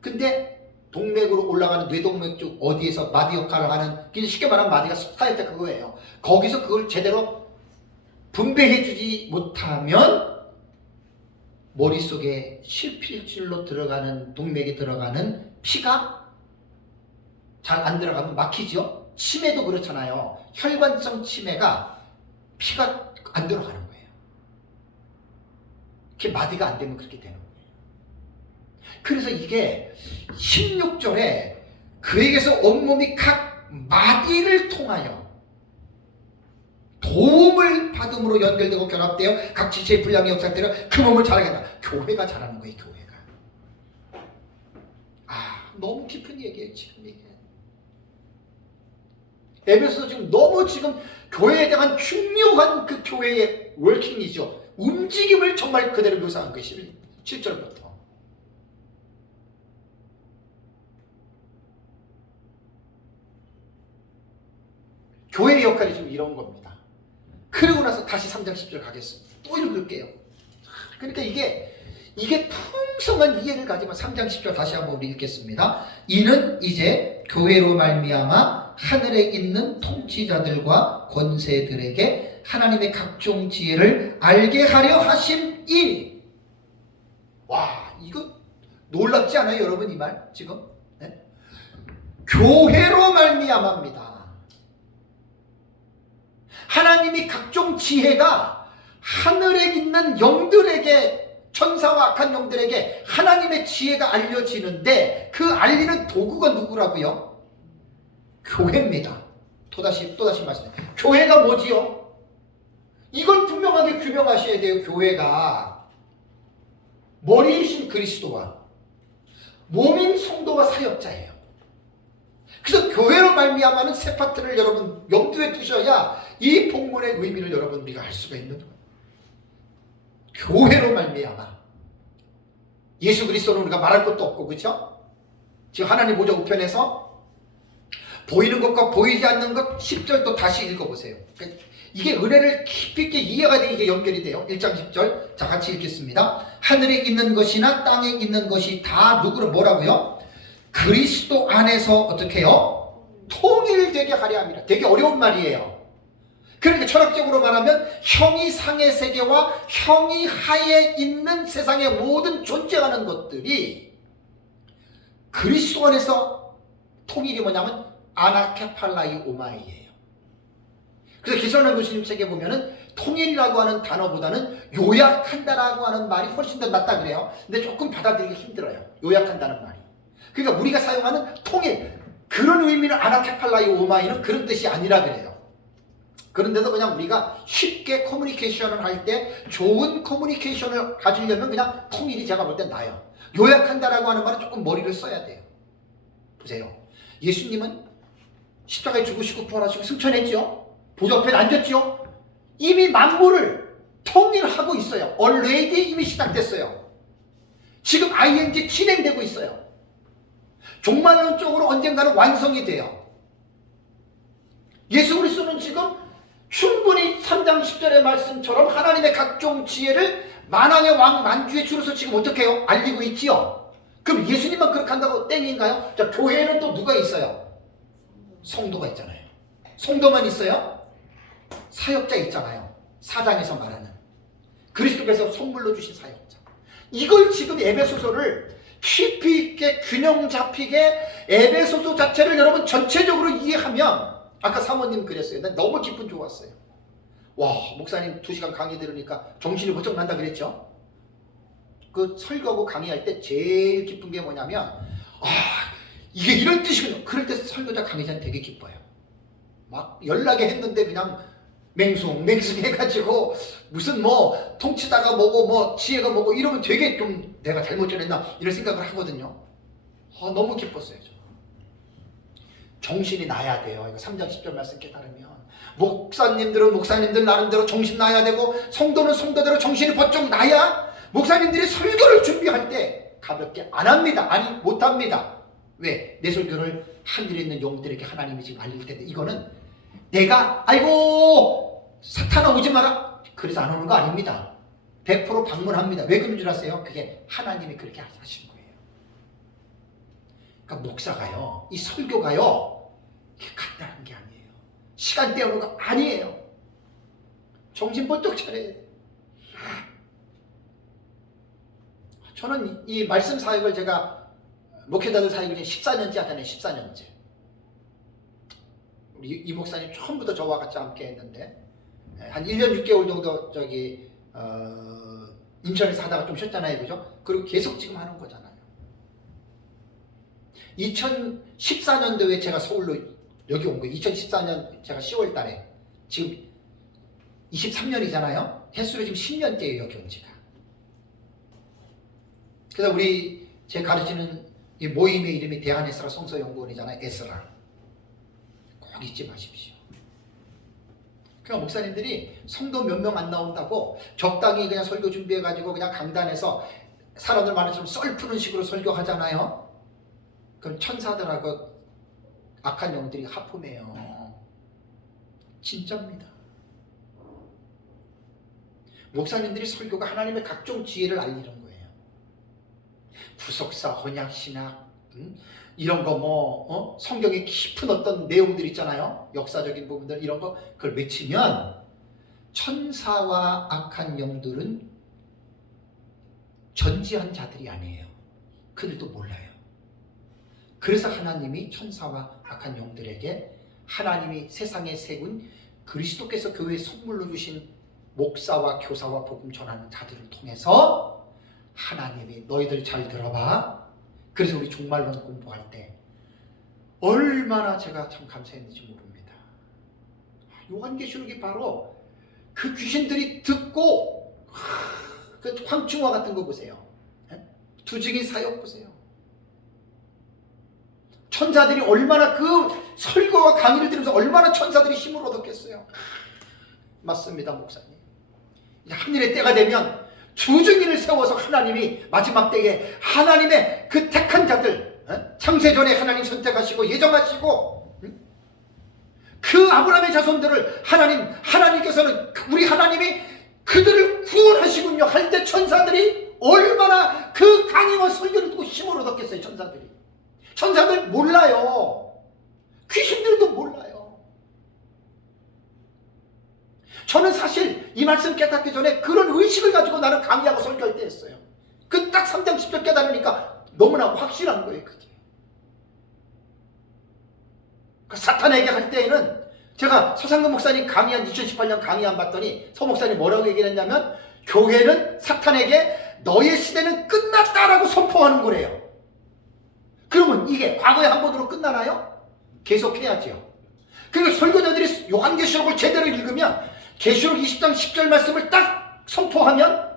근데 동맥으로 올라가는 뇌동맥 쪽 어디에서 마디 역할을 하는, 쉽게 말하면 마디가 사였다 그거예요. 거기서 그걸 제대로 분배해주지 못하면 머릿속에 실필줄로 들어가는 동맥에 들어가는 피가 잘 안 들어가면 막히죠. 치매도 그렇잖아요. 혈관성 치매가 피가 안 들어가는 거예요. 이렇게 마디가 안 되면 그렇게 되는 거예요. 그래서 이게 16절에 그에게서 온몸이 각 마디를 통하여 도움을 받음으로 연결되고 결합되어 각 지체의 분량의 역사대로 그 몸을 자라게 한다. 교회가 자라는 거예요. 교회가. 너무 깊은 얘기예요. 지금 이게. 에베소서 지금 너무 지금 교회에 대한 중요한 그 교회의 워킹이죠. 움직임을 정말 그대로 묘사한 거예요. 7절부터. 교회의 역할이 지금 이런 겁니다. 그러고 나서 다시 3장 10절 가겠습니다. 또 읽을게요. 그러니까 이게 풍성한 이해를 가지면 3장 10절 다시 한번 우리 읽겠습니다. 이는 이제 교회로 말미암아 하늘에 있는 통치자들과 권세들에게 하나님의 각종 지혜를 알게 하려 하심이니. 와, 이거 놀랍지 않아요, 여러분? 이 말 지금? 네? 교회로 말미암아입니다. 하나님이 각종 지혜가 하늘에 있는 영들에게, 천사와 악한 영들에게 하나님의 지혜가 알려지는데 그 알리는 도구가 누구라고요? 교회입니다. 또다시 말씀드려요. 교회가 뭐지요? 이걸 분명하게 규명하셔야 돼요. 교회가 머리이신 그리스도와 몸인 성도가 사역자예요. 그래서 교회로 말미암아는 세 파트를 여러분 염두에 두셔야 이 본문의 의미를 여러분 우리가 알 수가 있는 거예요. 교회로 말미암아. 예수 그리스도는 우리가 말할 것도 없고, 그렇죠? 지금 하나님 보좌 우편에서 보이는 것과 보이지 않는 것 10절도 다시 읽어보세요. 그러니까 이게 은혜를 깊이 있게 이해가 되게 이게 연결이 돼요. 1장 10절 자 같이 읽겠습니다. 하늘에 있는 것이나 땅에 있는 것이 다 누구를 뭐라고요? 그리스도 안에서 어떻게 해요? 통일되게 하려 합니다. 되게 어려운 말이에요. 그러니까 철학적으로 말하면 형이 상의 세계와 형이 하에 있는 세상의 모든 존재하는 것들이 그리스도 안에서 통일이 뭐냐면 아나케팔라이 오마이예요. 그래서 기선한 교수님 책에 보면은 통일이라고 하는 단어보다는 요약한다라고 하는 말이 훨씬 더 낫다 그래요. 근데 조금 받아들이기 힘들어요. 요약한다는 말이. 그러니까 우리가 사용하는 통일, 그런 의미는 아나케팔라이 오마이는 그런 뜻이 아니라 그래요. 그런데도 그냥 우리가 쉽게 커뮤니케이션을 할 때 좋은 커뮤니케이션을 가지려면 그냥 통일이 제가 볼 땐 나아요. 요약한다라고 하는 말은 조금 머리를 써야 돼요. 보세요. 예수님은 십자가에 죽으시고 부활하시고 승천했죠. 보좌 앞에 앉았죠. 이미 만물을 통일하고 있어요. already 이미 시작됐어요. 지금 ing 진행되고 있어요. 종말론적으로 언젠가는 완성이 돼요. 예수 그리스도는 지금 충분히 3장 10절의 말씀처럼 하나님의 각종 지혜를 만왕의 왕 만주의 주로서 지금 어떻게 해요? 알리고 있지요. 그럼 예수님만 그렇게 한다고 땡인가요? 자, 교회는 또 누가 있어요? 성도가 있잖아요. 성도만 있어요? 사역자 있잖아요. 4장에서 말하는 그리스도께서 선물로 주신 사역자. 이걸 지금 에베소서를 깊이 있게 균형 잡히게 에베소서 자체를 여러분 전체적으로 이해하면, 아까 사모님 그랬어요. 난 너무 기분 좋았어요. 와, 목사님 2시간 강의 들으니까 정신이 번쩍 난다 그랬죠? 그 설교하고 강의할 때 제일 기쁜 게 뭐냐면, 이게 이런 뜻이군요. 그럴 때 설교자 강의자는 되게 기뻐요. 막 연락이 했는데 그냥 맹숭해가지고 무슨 뭐 통치다가 뭐고 뭐 지혜가 뭐고 이러면 되게 좀 내가 잘못 전했나 이런 생각을 하거든요. 너무 기뻤어요. 저. 정신이 나야 돼요. 이거 3장 10절 말씀 깨달으면 목사님들은 목사님들 나름대로 정신 나야 되고 성도는 성도대로 정신이 번쩍 나야 목사님들이 설교를 준비할 때 가볍게 안 합니다. 아니 못합니다. 왜? 내 설교를 하늘에 있는 영들에게 하나님이 지금 알릴 텐데 이거는 내가 아이고 사탄아 오지 마라 그래서 안 오는 거 아닙니다. 100% 방문합니다. 왜 그런 줄 아세요? 그게 하나님이 그렇게 하신 거예요. 그러니까 목사가요 이 설교가요 이게 간단한 게 아니에요. 시간 때우는 거 아니에요. 정신 번쩍 차려야 돼요. 저는 이 말씀 사역을 제가 목회자들 사역을 14년째 하잖아요. 14년째. 우리 이 목사님 처음부터 저와 같이 함께 했는데 한 1년 6개월 정도 인천에서 하다가 좀 쉬었잖아요. 그죠? 그리고 계속 지금 하는 거잖아요. 2014년도에 제가 서울로 여기 온 거예요. 2014년 제가 10월 달에 지금 23년이잖아요. 횟수로 지금 10년째예요. 여기 온 지가. 그래서 우리 제 가르치는 이 모임의 이름이 대한에스라 성서연구원이잖아요. 에스라. 꼭 잊지 마십시오. 그러니까 목사님들이 성도 몇 명 안 나온다고 적당히 그냥 설교 준비해가지고 그냥 강단에서 사람들 많은처럼 썰 푸는 식으로 설교하잖아요. 그럼 천사들하고 악한 영들이 하품해요. 진짜입니다. 목사님들이 설교가 하나님의 각종 지혜를 알리는 거예요. 구속사, 혼약신학 이런 거 성경의 깊은 어떤 내용들 있잖아요. 역사적인 부분들 이런 거 그걸 외치면 천사와 악한 영들은 전지한 자들이 아니에요. 그들도 몰라요. 그래서 하나님이 천사와 악한 영들에게 하나님이 세상에 세운 그리스도께서 교회에 선물로 주신 목사와 교사와 복음 전하는 자들을 통해서 하나님이 너희들 잘 들어봐. 그래서 우리 종말론 공부할 때 얼마나 제가 참 감사했는지 모릅니다. 요한계시록이 바로 그 귀신들이 듣고 그 황충화 같은 거 보세요. 두 증인 사역 보세요. 천사들이 얼마나 그 설교와 강의를 들으면서 얼마나 천사들이 힘을 얻었겠어요. 맞습니다, 목사님. 하늘의 때가 되면 두 증인을 세워서 하나님이 마지막 때에 하나님의 그 택한 자들 창세전에 하나님 선택하시고 예정하시고 그 아브라함의 자손들을 하나님께서는 우리 하나님이 그들을 구원하시군요 할 때 천사들이 얼마나 그 강의와 설교를 듣고 힘을 얻었겠어요. 천사들 몰라요. 귀신들도 몰라요. 저는 사실 이 말씀 깨닫기 전에 그런 의식을 가지고 나는 강의하고 설교할 때 했어요. 그 딱 3장 10절 깨달으니까 너무나 확실한 거예요. 그게. 그 사탄에게 할 때에는 제가 서상근 목사님 강의한 2018년 강의한 봤더니 서 목사님 뭐라고 얘기했냐면 교회는 사탄에게 너의 시대는 끝났다라고 선포하는 거래요. 그러면 이게 과거에 한 번으로 끝나나요? 계속해야죠. 그리고 설교자들이 요한계시록을 제대로 읽으면 계시록 20장 10절 말씀을 딱 선포하면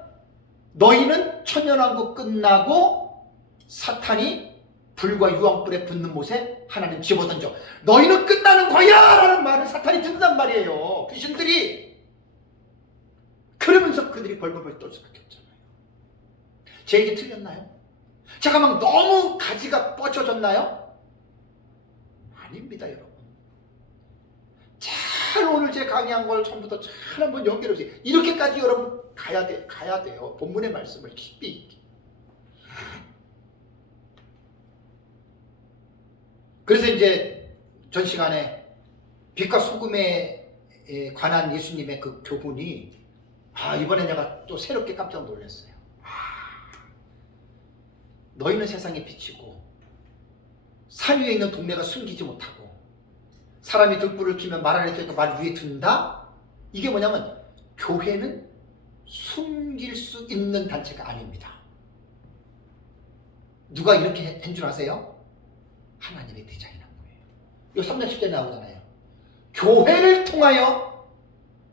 너희는 천년왕국 끝나고 사탄이 불과 유황불에 붙는 못에 하나님 집어던져 너희는 끝나는 거야 라는 말을 사탄이 듣는단 말이에요. 귀신들이. 그러면서 그들이 벌벌벌 떨 수밖에 없잖아요. 제 얘기 틀렸나요? 제가 막 너무 가지가 뻗쳐졌나요? 아닙니다, 여러분. 잘 오늘 제 강의한 걸 처음부터 잘 한번 연결해보세요. 이렇게까지 여러분 가야 돼요. 본문의 말씀을 깊이 있게. 그래서 이제 전 시간에 빛과 소금에 관한 예수님의 그 교훈이 이번에 내가 또 새롭게 깜짝 놀랐어요. 너희는 세상의 빛이고 산 위에 있는 동네가 숨기지 못하고 사람이 등불을 켜면 말 안에 있고 말 위에 든다? 이게 뭐냐면 교회는 숨길 수 있는 단체가 아닙니다. 누가 이렇게 한 줄 아세요? 하나님의 디자인한 거예요. 이거 3장 10절에 나오잖아요. 교회를 통하여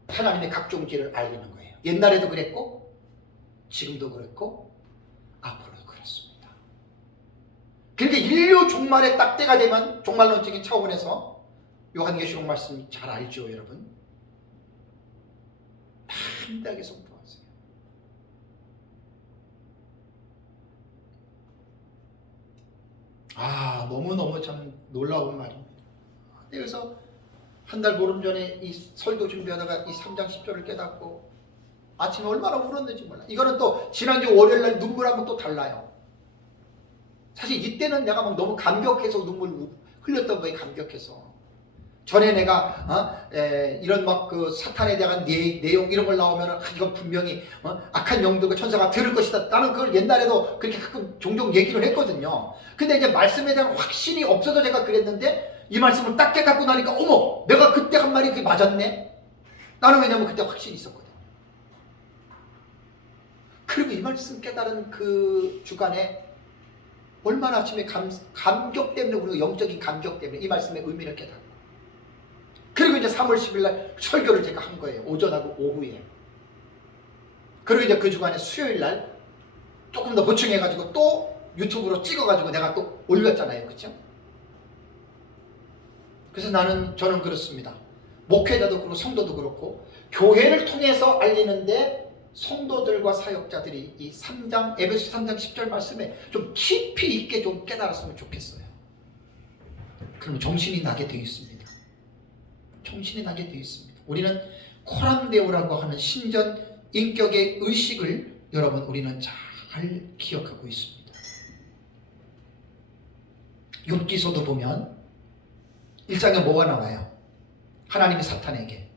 하나님의 각종 지혜를 알리는 거예요. 옛날에도 그랬고 지금도 그랬고 앞으로도 그렇습니다. 그러니까 인류 종말의 딱 때가 되면 종말론적인 차원에서 요한계시록 말씀 잘 알죠, 여러분? 담대하게 선포하세요. 너무너무 참 놀라운 말입니다. 그래서 한 달 보름 전에 이 설교 준비하다가 이 3장 10절을 깨닫고 아침에 얼마나 울었는지 몰라. 이거는 또 지난주 월요일날 눈물 하면 또 달라요. 사실 이때는 내가 막 너무 감격해서 눈물 흘렸던 거에 감격해서. 전에 내가 이런 막 그 사탄에 대한 내용 이런 걸 나오면 이건 분명히 악한 영들과 천사가 들을 것이다. 나는 그걸 옛날에도 그렇게 가끔 종종 얘기를 했거든요. 근데 이제 말씀에 대한 확신이 없어서 제가 그랬는데 이 말씀을 딱 깨닫고 나니까 어머, 내가 그때 한 말이 그게 맞았네. 나는 왜냐면 그때 확신이 있었거든. 그리고 이 말씀 깨달은 그 주간에 얼마나 아침에 감격 때문에, 우리가 영적인 감격 때문에 이 말씀의 의미를 깨닫고, 그리고 이제 3월 10일 날 설교를 제가 한 거예요. 오전하고 오후에. 그리고 이제 그 주간에 수요일 날 조금 더 보충해가지고 또 유튜브로 찍어가지고 내가 또 올렸잖아요. 그렇죠? 그래서 저는 그렇습니다. 목회자도 그렇고 성도도 그렇고 교회를 통해서 알리는데 성도들과 사역자들이 이 3장 에베소 3장 10절 말씀에 좀 깊이 있게 좀 깨달았으면 좋겠어요. 그러면 정신이 나게 되어 있습니다. 정신이 나게 되어 있습니다. 우리는 코람데오라고 하는 신전 인격의 의식을 여러분 우리는 잘 기억하고 있습니다. 욥기서도 보면 1장에 뭐가 나와요? 하나님이 사탄에게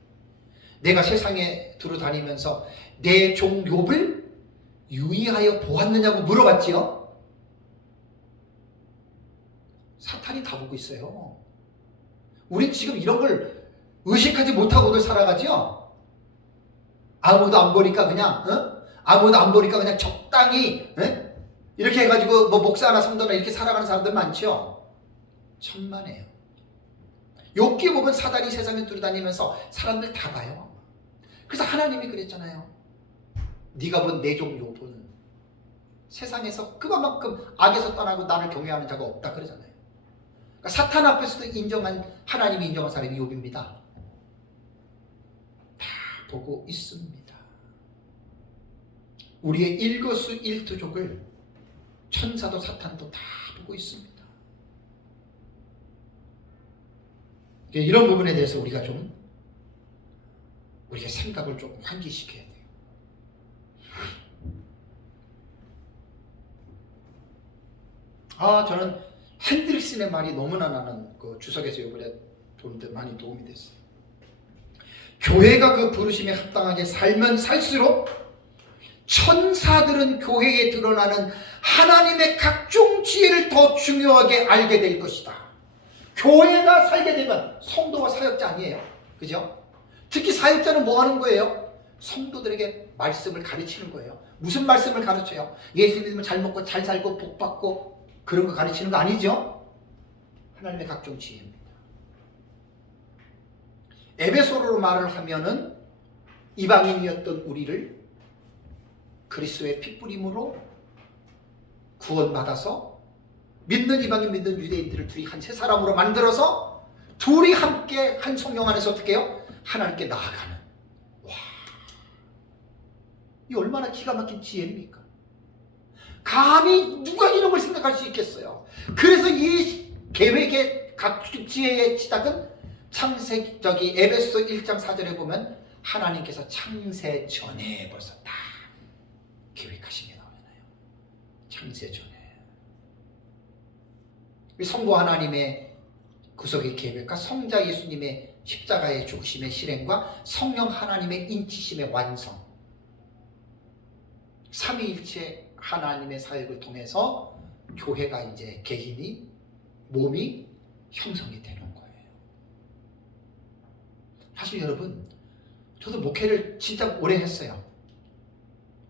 내가 세상에 두루 다니면서 내 종 욥을 유의하여 보았느냐고 물어봤지요. 사탄이 다 보고 있어요. 우린 지금 이런 걸 의식하지 못하고도 살아가죠. 아무도 안 보니까 그냥 아무도 안 보니까 그냥 적당히 이렇게 해가지고 뭐 목사나 성도나 이렇게 살아가는 사람들 많죠. 천만에요. 욥기 보면 사단이 세상에 두루다니면서 사람들 다 봐요. 그래서 하나님이 그랬잖아요. 네가 본 내 종 욥은 세상에서 그만큼 악에서 떠나고 나를 경외하는 자가 없다 그러잖아요. 그러니까 사탄 앞에서도 인정한, 하나님이 인정한 사람이 욥입니다. 다 보고 있습니다. 우리의 일거수일투족을 천사도 사탄도 다 보고 있습니다. 이런 부분에 대해서 우리가 생각을 좀 환기시켜야 돼요. 저는 핸드릭슨의 말이 너무나 나는 그 주석에서 이번에 보는데 많이 도움이 됐어요. 교회가 그 부르심에 합당하게 살면 살수록 천사들은 교회에 드러나는 하나님의 각종 지혜를 더 중요하게 알게 될 것이다. 교회가 살게 되면 성도가 사역자 아니에요. 그죠? 특히 사역자는 뭐 하는 거예요? 성도들에게 말씀을 가르치는 거예요. 무슨 말씀을 가르쳐요? 예수 믿으면 잘 먹고 잘 살고 복 받고 그런 거 가르치는 거 아니죠? 하나님의 각종 지혜입니다. 에베소로 말을 하면은 이방인이었던 우리를 그리스도의 핏부림으로 구원받아서 믿는 이방인 믿는 유대인들을 둘이 한 세 사람으로 만들어서 둘이 함께 한 성령 안에서 어떻게 해요? 하나님께 나아가는. 와, 이 얼마나 기가 막힌 지혜입니까? 감히 누가 이런 걸 생각할 수 있겠어요? 그래서 이 계획의 각종 지혜의 시작은 창세기 에베소 1장 4절에 보면 하나님께서 창세 전에 벌써 다 계획하신 게 나오잖아요. 창세 전에. 성부 하나님의 구속의 계획과 성자 예수님의 십자가의 죽으심의 실행과 성령 하나님의 인치심의 완성, 삼위일체 하나님의 사역을 통해서 교회가 이제 개인이 몸이 형성이 되는 거예요. 사실 여러분, 저도 목회를 진짜 오래 했어요.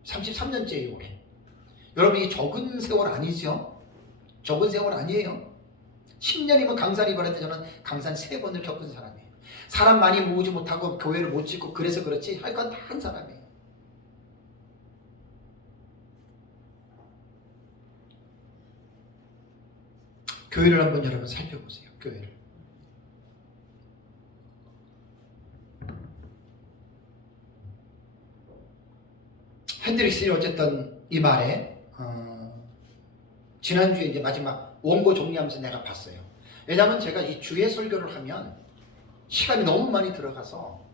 33년째예요 올해. 여러분, 이 적은 세월 아니죠? 적은 세월 아니에요. 10년이면 강산 입원했는데 저는 강산 3번을 겪은 사람이에요. 사람 많이 모으지 못하고 교회를 못 짓고 그래서 그렇지 할 건 다 한 사람이에요. 교회를 한번 여러분 살펴보세요. 교회를. 핸드릭스는 어쨌든 이 말에 지난주에 이제 마지막 원고 정리하면서 내가 봤어요. 왜냐하면 제가 이 주의 설교를 하면 시간이 너무 많이 들어가서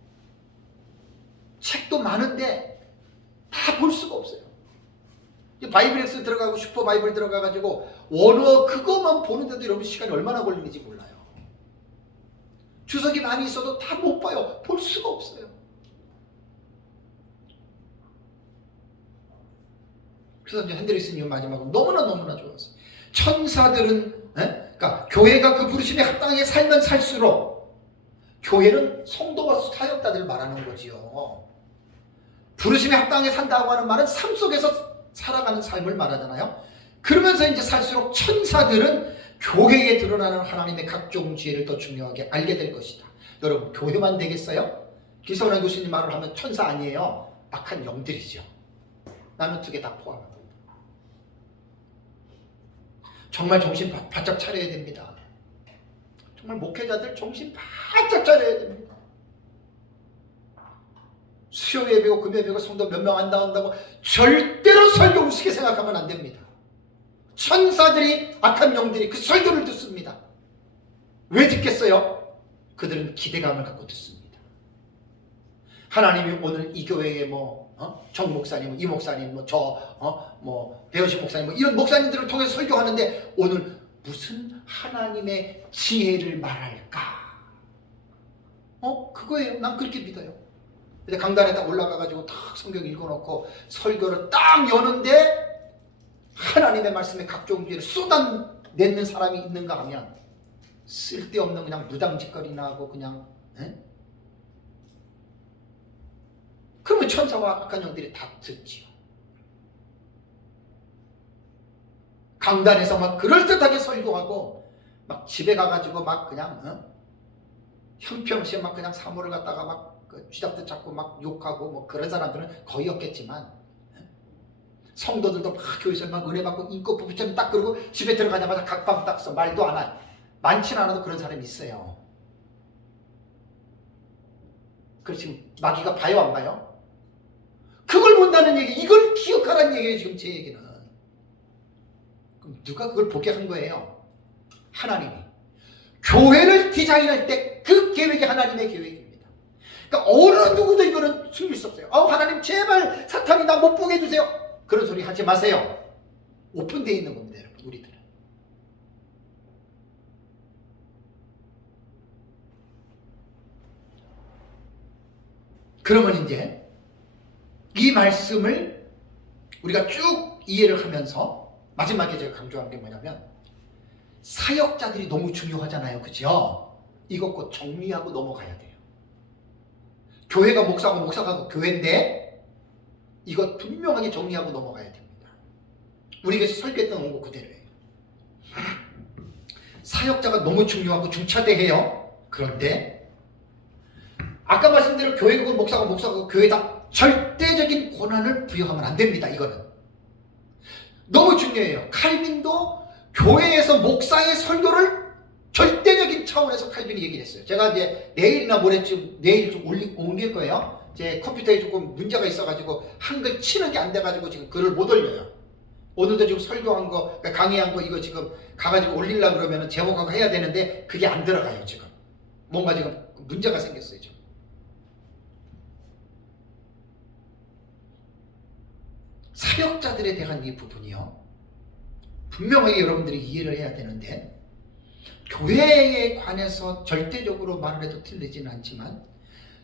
책도 많은데 다 볼 수가 없어요. 바이블엑스 들어가고 슈퍼 바이블 들어가가지고 원어 그거만 보는데도 여러분 시간이 얼마나 걸리는지 몰라요. 주석이 많이 있어도 다 못 봐요. 볼 수가 없어요. 그래서 이제 핸드릭스님 마지막으로 너무나 좋았어요. 천사들은 그러니까 교회가 그 부르심에 합당하게 살면 살수록 교회는 성도와 사역자들을 말하는 거지요. 부르심에 합당하게 산다고 하는 말은 삶 속에서 살아가는 삶을 말하잖아요. 그러면서 이제 살수록 천사들은 교회에 드러나는 하나님의 각종 지혜를 더 중요하게 알게 될 것이다. 여러분 교회만 되겠어요? 기성원 교수님 말을 하면 천사 아니에요. 악한 영들이죠. 나는 두 개 다 포함합니다. 정말 정신 바짝 차려야 됩니다. 정말 목회자들 정신 바짝 차려야 됩니다. 수요 예배고 금요 예배고 성도 몇 명 한다고 절대로 설교 우습게 생각하면 안 됩니다. 천사들이 악한 영들이 그 설교를 듣습니다. 왜 듣겠어요? 그들은 기대감을 갖고 듣습니다. 하나님이 오늘 이 교회에 정 목사님, 이 목사님, 배우신 목사님, 이런 목사님들을 통해서 설교하는데 오늘 무슨 하나님의 지혜를 말할까? 그거예요. 난 그렇게 믿어요. 근데 강단에 딱 올라가가지고 딱 성경 읽어놓고 설교를 딱 여는데 하나님의 말씀에 각종 지혜를 쏟아내는 사람이 있는가 하면 쓸데없는 그냥 무당짓거리나 하고 그냥 그러면 천사와 악한 영들이 다 듣지요. 강단에서 막 그럴듯하게 설교하고 막 집에 가가지고 막 그냥 형평시에 막 그냥 사물을 갖다가 막 쥐잡듯 잡고 막 욕하고 뭐 그런 사람들은 거의 없겠지만 성도들도 막 교회에서 막 은혜 받고 인고 부부처럼 딱 그러고 집에 들어가자마자 각방 딱 써 말도 안 하. 많지는 않아도 그런 사람이 있어요. 그래서 지금 마귀가 봐요 안 봐요? 그걸 본다는 얘기, 이걸 기억하라는 얘기예요. 지금 제 얘기는. 그럼 누가 그걸 보게 한 거예요? 하나님이. 교회를 디자인할 때 그 계획이 하나님의 계획입니다. 그러니까 어느 누구도 이거는 숨길 수 없어요. 하나님 제발 사탄이 나 못 보게 해주세요. 그런 소리 하지 마세요. 오픈되어 있는 겁니다. 여러분, 우리들은. 그러면 이제 이 말씀을 우리가 쭉 이해를 하면서 마지막에 제가 강조한 게 뭐냐면 사역자들이 너무 중요하잖아요. 그죠? 이것 곧 정리하고 넘어가야 돼요. 교회가 목사고 목사가 교회인데 이것 분명하게 정리하고 넘어가야 됩니다. 우리 교회에서 설교했던 원고 그대로예요. 사역자가 너무 중요하고 중차대해요. 그런데 아까 말씀드린 교회고 목사고 교회다 절대적인 권한을 부여하면 안 됩니다. 이거는 너무 중요해요. 칼빈도 교회에서 목사의 설교를 절대적인 차원에서 칼빈이 얘기를 했어요. 제가 이제 내일이나 모레쯤 내일 좀 옮길 거예요. 제 컴퓨터에 조금 문제가 있어가지고 한글 치는 게 안 돼가지고 지금 글을 못 올려요. 오늘도 지금 설교한 거, 강의한 거 이거 지금 가가지고 올리려고 그러면 제목하고 해야 되는데 그게 안 들어가요. 지금 뭔가 지금 문제가 생겼어요. 지금. 사역자들에 대한 이 부분이요. 분명하게 여러분들이 이해를 해야 되는데 교회에 관해서 절대적으로 말을 해도 틀리지는 않지만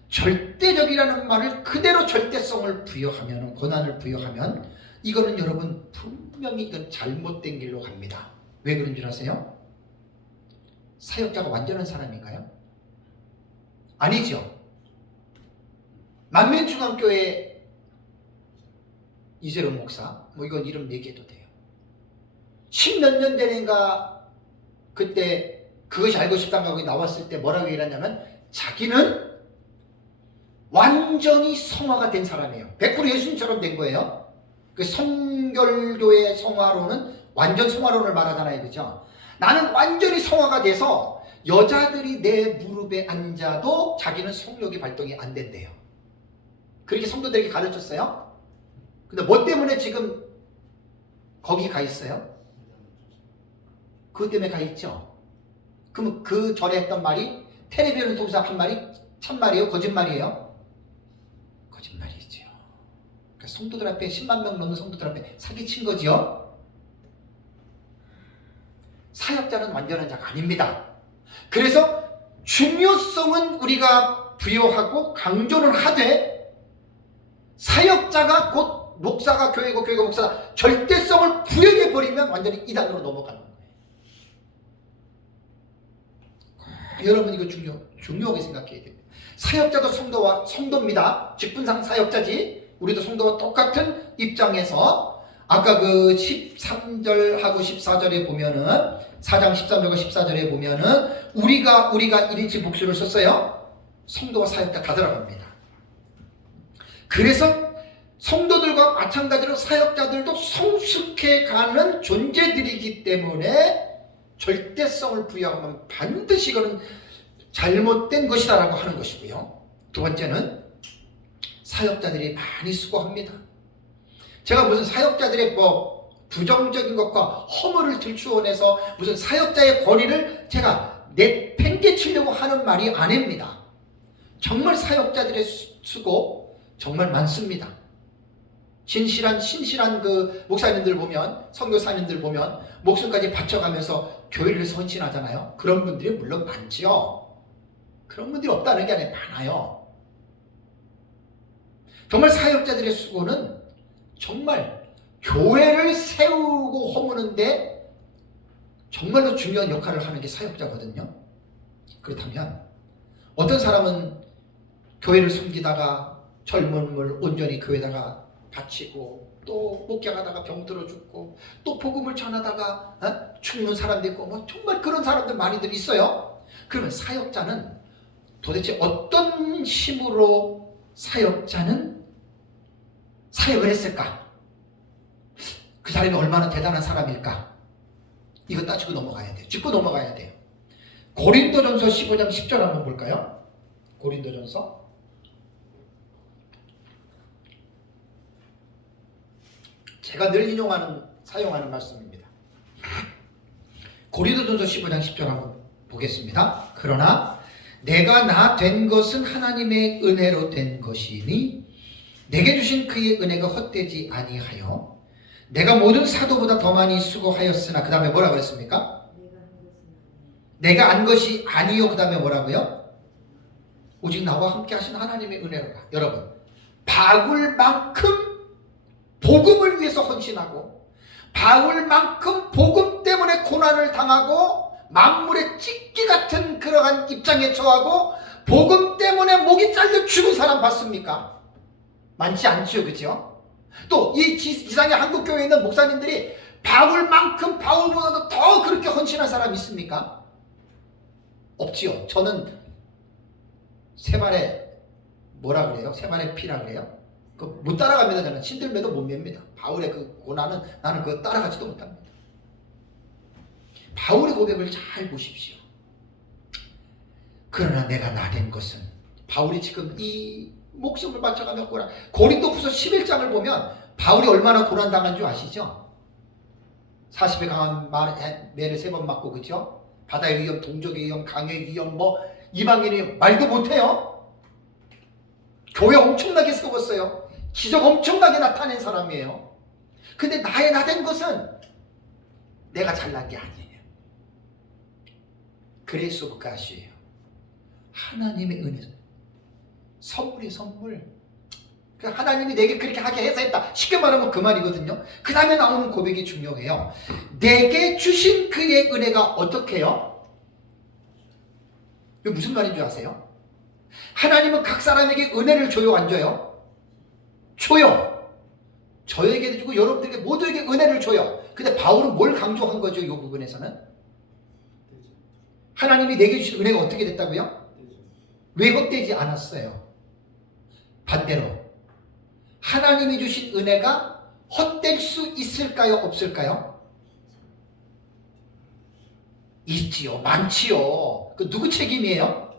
절대적이라는 말을 그대로 절대성을 부여하면 권한을 부여하면 이거는 여러분 분명히 이건 잘못된 길로 갑니다. 왜 그런 줄 아세요? 사역자가 완전한 사람인가요? 아니죠. 만면중앙교회 이재룡 목사 이건 이름 얘기해도 돼요. 10몇 년 전인가 그때 그것이 알고 싶다는 거기 나왔을 때 뭐라고 얘기했냐면 자기는 완전히 성화가 된 사람이에요. 100% 예수님처럼 된 거예요. 그 성결교의 성화로는 완전 성화론을 말하잖아요. 그죠? 나는 완전히 성화가 돼서 여자들이 내 무릎에 앉아도 자기는 성욕이 발동이 안 된대요. 그렇게 성도들에게 가르쳤어요. 근데 뭐 때문에 지금 거기 가 있어요? 그것 때문에 가 있죠. 그럼 그 전에 했던 말이 테레비를 통해서 한 말이 참말이에요? 거짓말이에요? 거짓말이죠. 그러니까 성도들 앞에 10만 명 넘는 성도들 앞에 사기친 거지요. 사역자는 완전한 자가 아닙니다. 그래서 중요성은 우리가 부여하고 강조는 하되 사역자가 곧 목사가 교회고 교회가 목사다 절대성을 부여해버리면 완전히 이단으로 넘어가는 거예요. 여러분 이거 중요하게 생각해야 됩니다. 사역자도 성도입니다. 직분상 사역자지. 우리도 성도와 똑같은 입장에서 아까 그 13절하고 14절에 보면은 4장 13절과 14절에 보면은 우리가 일인치 목수를 썼어요. 성도와 사역자 다 들어갑니다. 그래서 성도들과 마찬가지로 사역자들도 성숙해가는 존재들이기 때문에 절대성을 부여하면 반드시 그건 잘못된 것이다라고 하는 것이고요. 두 번째는 사역자들이 많이 수고합니다. 제가 무슨 사역자들의 뭐 부정적인 것과 허물을 들추어내서 무슨 사역자의 권위를 제가 내팽개치려고 하는 말이 아닙니다. 정말 사역자들의 수고 정말 많습니다. 신실한 그 목사님들 보면, 선교사님들 보면 목숨까지 바쳐가면서 교회를 헌신하잖아요. 그런 분들이 물론 많지요. 그런 분들이 없다는 게 아니라 많아요. 정말 사역자들의 수고는 정말 교회를 세우고 허무는데 정말로 중요한 역할을 하는 게 사역자거든요. 그렇다면 어떤 사람은 교회를 숨기다가 젊음을 온전히 교회에다가 바치고 또 목격하다가 병들어 죽고 또 복음을 전하다가 죽는 사람도 있고 뭐 정말 그런 사람들 많이들 있어요. 그러면 사역자는 도대체 어떤 힘으로 사역자는 사역을 했을까? 그 사람이 얼마나 대단한 사람일까? 이거 따지고 넘어가야 돼요. 짚고 넘어가야 돼요. 고린도전서 15장 10절 한번 볼까요? 고린도전서 제가 늘 사용하는 말씀입니다. 고린도전서 15장 10절 한번 보겠습니다. 그러나 내가 나 된 것은 하나님의 은혜로 된 것이니 내게 주신 그의 은혜가 헛되지 아니하여 내가 모든 사도보다 더 많이 수고하였으나 그 다음에 뭐라고 했습니까? 내가 안 것이 아니요. 그 다음에 뭐라고요? 오직 나와 함께 하신 하나님의 은혜로라. 여러분 바울만큼 복음을 위해서 헌신하고 바울만큼 복음 때문에 고난을 당하고 만물의 찢기 같은 그러한 입장에 처하고 복음 때문에 목이 잘려 죽은 사람 봤습니까? 많지 않죠. 그죠? 또 이 지상의 한국교회에 있는 목사님들이 바울만큼 바울보다도 더 그렇게 헌신한 사람 있습니까? 없지요. 저는 세 발의 뭐라 그래요? 세 발의 피라 그래요? 못 따라갑니다. 저는 신들매도 못 맵니다. 바울의 그 고난은 나는 그거 따라가지도 못합니다. 바울의 고백을 잘 보십시오. 그러나 내가 나 된 것은 바울이 지금 이 목숨을 바쳐가며 고린도후서 11장을 보면 바울이 얼마나 고난당한 줄 아시죠? 40에 강한 매를 3번 맞고 그죠? 바다의 위험, 동족의 위험, 강의 위험, 뭐 이방인의 말도 못해요. 교회 엄청나게 세웠어요. 기적 엄청나게 나타낸 사람이에요. 근데 나 된 것은 내가 잘난 게 아니에요. 그레이스 오브 갓이에요. 하나님의 은혜. 선물이 선물. 하나님이 내게 그렇게 하게 해서 했다. 쉽게 말하면 그 말이거든요. 그 다음에 나오는 고백이 중요해요. 내게 주신 그의 은혜가 어떻게 해요? 이거 무슨 말인 줄 아세요? 하나님은 각 사람에게 은혜를 줘요, 안 줘요? 줘요. 저에게도 주고 여러분들에게 모두에게 은혜를 줘요. 근데 바울은 뭘 강조한 거죠? 이 부분에서는 하나님이 내게 주신 은혜가 어떻게 됐다고요? 왜 헛되지 않았어요? 반대로 하나님이 주신 은혜가 헛될 수 있을까요? 없을까요? 있지요. 많지요. 그 누구 책임이에요?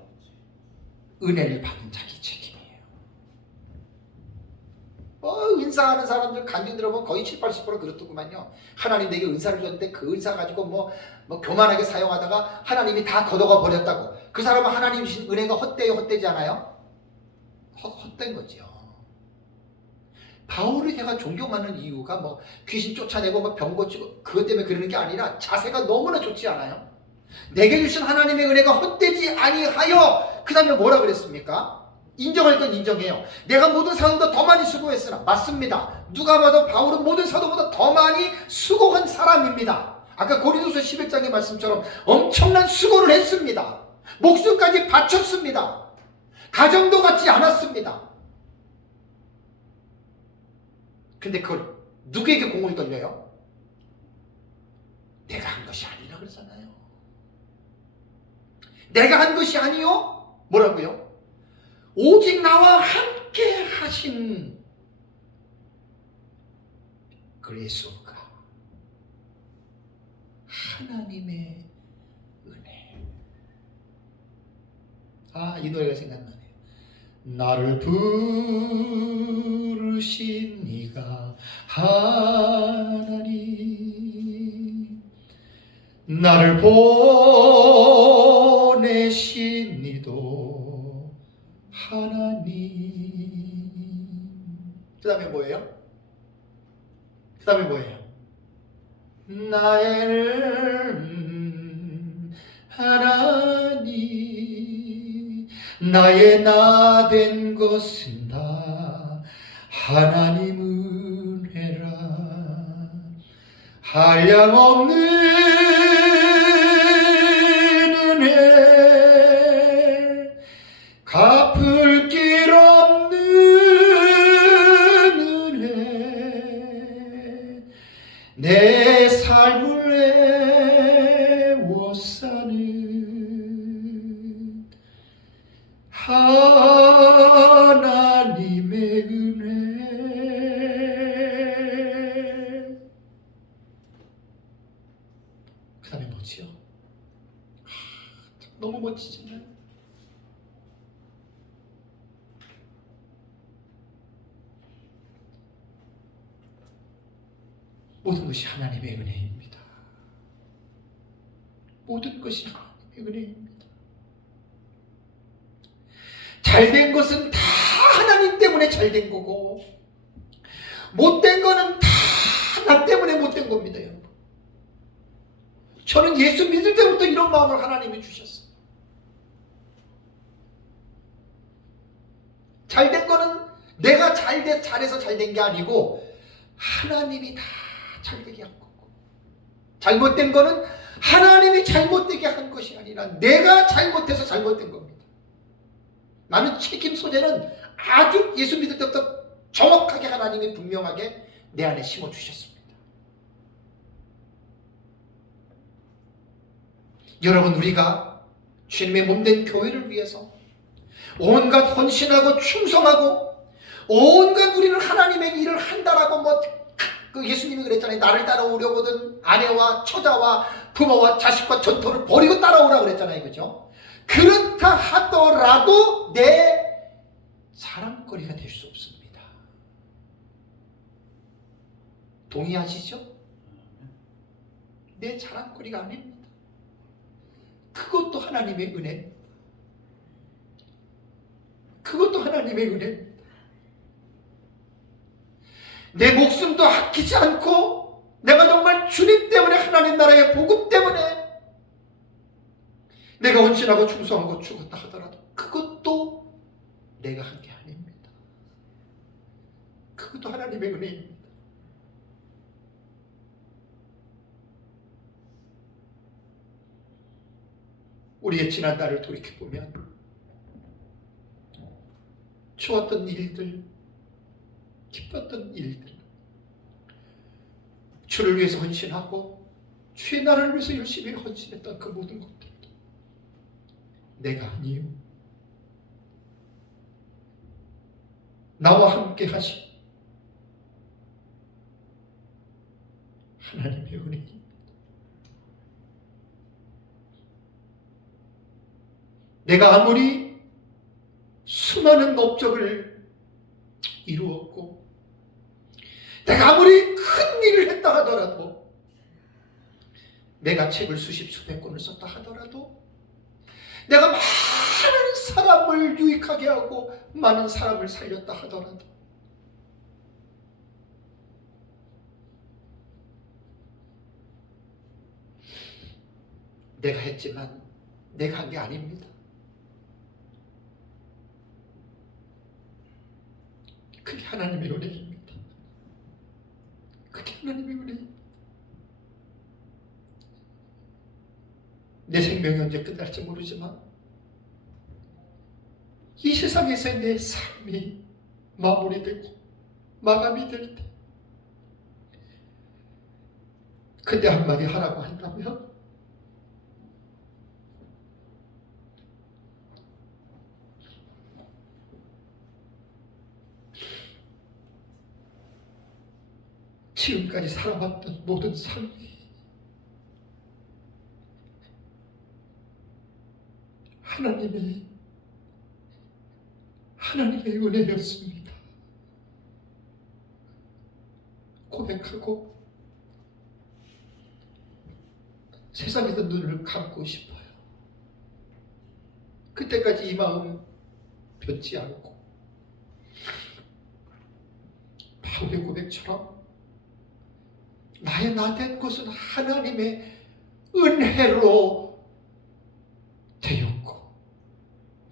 은혜를 받은 자기 책임이에요. 은사하는 사람들 간증 들어보면 거의 70~80% 그렇더구만요. 하나님 내게 은사를 줬는데 그 은사 가지고 뭐 교만하게 사용하다가 하나님이 다 걷어가 버렸다고. 그 사람은 하나님 주신 은혜가 헛되요, 헛되지 않아요? 헛된 거죠. 바울을 제가 존경하는 이유가 귀신 쫓아내고 병 고치고 그것 때문에 그러는 게 아니라 자세가 너무나 좋지 않아요? 내게 주신 하나님의 은혜가 헛되지 아니하여. 그 다음에 뭐라 그랬습니까? 인정할 건 인정해요. 내가 모든 사도보다 더 많이 수고했으나. 맞습니다. 누가 봐도 바울은 모든 사도보다 더 많이 수고한 사람입니다. 아까 고린도서 11장의 말씀처럼 엄청난 수고를 했습니다. 목숨까지 바쳤습니다. 가정도 갖지 않았습니다. 근데 그걸 누구에게 공을 돌려요? 내가 한 것이 아니라 그러잖아요. 내가 한 것이 아니요? 뭐라고요? 오직 나와 함께 하신 그리스도가 하나님의 은혜. 이 노래가 생각나네요. 나를 부르신 이가 하나님, 나를 보내신 이도 하나님. 그 다음에 뭐예요? 그 다음에 뭐예요? 하나님, 나의 나 된 것은 다 하나님 은혜라. 한량없는 은혜, 갚을 길 없는 은혜, 내 삶을 애워싸는 하나님의 은혜. 그 다음에 뭐지요? 너무 멋지잖아요. 모든 것이 하나님의 은혜입니다. 모든 것이 하나님의 은혜입니다. 잘된 것은 다 하나님 때문에 잘된 거고, 못된 거는 다 나 때문에 못된 겁니다, 여러분. 저는 예수 믿을 때부터 이런 마음을 하나님이 주셨어요. 잘된 거는 내가 잘해서 잘된 게 아니고 하나님이 다 잘되게 한 거고, 잘못된 거는 하나님이 잘못되게 한 것이 아니라 내가 잘못해서 잘못된 겁니다. 나는 책임 소재는 아주 예수 믿을 때부터 정확하게 하나님이 분명하게 내 안에 심어주셨습니다. 여러분, 우리가 주님의 몸된 교회를 위해서 온갖 헌신하고 충성하고 온갖 우리는 하나님의 일을 한다라고 예수님이 그랬잖아요. 나를 따라오려거든 아내와 처자와 부모와 자식과 전토를 버리고 따라오라 그랬잖아요. 그죠? 그렇다 하더라도 내 자랑거리가 될 수 없습니다. 동의하시죠? 내 자랑거리가 아닙니다. 그것도 하나님의 은혜. 그것도 하나님의 은혜. 내 목숨도 아끼지 않고 내가 정말 주님 때문에, 하나님 나라의 복음 때문에 내가 헌신하고 충성하고 죽었다 하더라도 그것도 내가 한 게 아닙니다. 그것도 하나님의 은혜입니다. 우리의 지난 날을 돌이켜보면 좋았던 일들, 기뻤던 일들, 주를 위해서 헌신하고 주의 나라를 위해서 열심히 헌신했던 그 모든 것들, 내가 아니요, 나와 함께 하신 하나님의 은혜입니다. 내가 아무리 수많은 업적을 이루었고 내가 아무리 큰 일을 했다 하더라도 내가 책을 수십 수백 권을 썼다 하더라도 내가 많은 사람을 유익하게 하고 많은 사람을 살렸다 하더라도 내가 했지만 내가 한 게 아닙니다. 그게 하나님의 은혜입니다. 그게 하나님의 은혜입니다. 내 생명이 언제 끝날지 모르지만 이 세상에서의 내 삶이 마무리되고 마감이 될 때 그때 한마디 하라고 한다면 지금까지 살아왔던 모든 삶이 하나님의 은혜였습니다. 고백하고 세상에서 눈을 감고 싶어요. 그때까지 이 마음 변치 않고 바울의 고백처럼 나의 나된 것은 하나님의 은혜로 되었고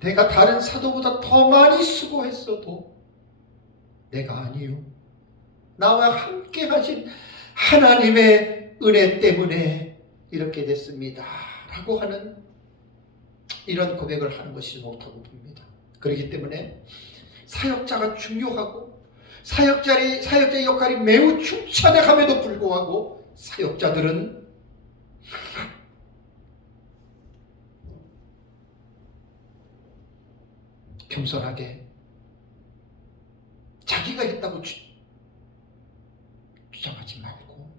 내가 다른 사도보다 더 많이 수고했어도 내가 아니요 나와 함께 하신 하나님의 은혜 때문에 이렇게 됐습니다 라고 하는 이런 고백을 하는 것이 못하고 봅니다. 그렇기 때문에 사역자가 중요하고 사역자의 역할이 매우 충천함에도 불구하고 사역자들은 겸손하게 자기가 했다고 주장하지 말고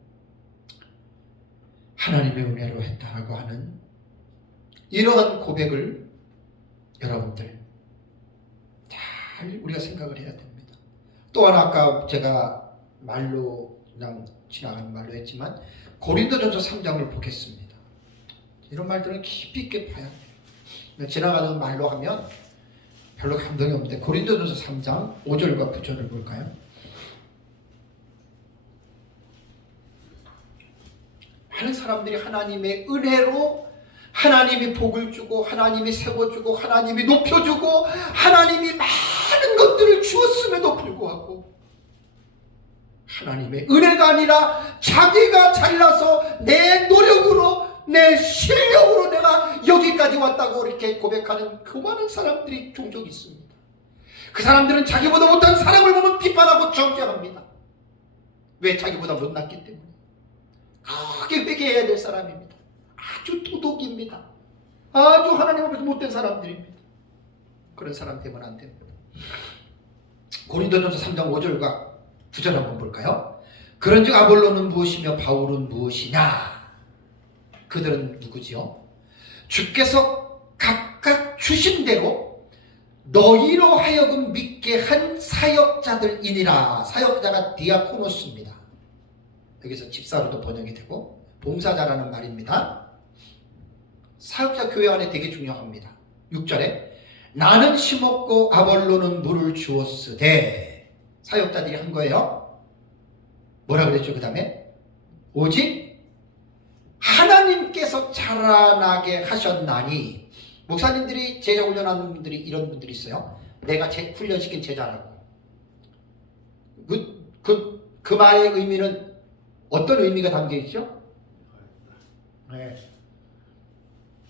하나님의 은혜로 했다라고 하는 이러한 고백을 여러분들 잘 우리가 생각을 해야 됩니다. 또 하나 아까 제가 말로 그냥 지나가는 말로 했지만 고린도전서 3장을 보겠습니다. 이런 말들은 깊이 있게 봐야 돼요. 지나가는 말로 하면 별로 감동이 없는데 고린도전서 3장 5절과 9절을 볼까요? 많은 사람들이 하나님의 은혜로 하나님이 복을 주고 하나님이 세워주고 하나님이 높여주고 하나님이 많은 것들을 주었음에도 불구하고 하나님의 은혜가 아니라 자기가 잘나서 내 노력으로 내 실력으로 내가 여기까지 왔다고 이렇게 고백하는 그 많은 사람들이 종종 있습니다. 그 사람들은 자기보다 못한 사람을 보면 비판하고 정죄합니다. 왜? 자기보다 못났기 때문에. 크게 회개해야 될 사람입니다. 아주 도덕입니다. 아주 하나님 앞에서 못된 사람들입니다. 그런 사람 되면 안 됩니다. 고린도전서 3장 5절과 9절 한번 볼까요? 그런즉 아볼로는 무엇이며 바울은 무엇이냐? 그들은 누구지요? 주께서 각각 주신 대로 너희로 하여금 믿게 한 사역자들이니라. 사역자가 디아코노스입니다. 여기서 집사로도 번역이 되고 봉사자라는 말입니다. 사역자 교회 안에 되게 중요합니다. 6절에 나는 심었고 아볼로는 물을 주었으되 사역자들이 한 거예요. 뭐라 그랬죠? 그 다음에 오직 하나님께서 자라나게 하셨나니. 목사님들이 제자 훈련하는 분들이 이런 분들이 있어요. 내가 훈련시킨 제자라고. 그 말의 의미는 어떤 의미가 담겨 있죠? 네.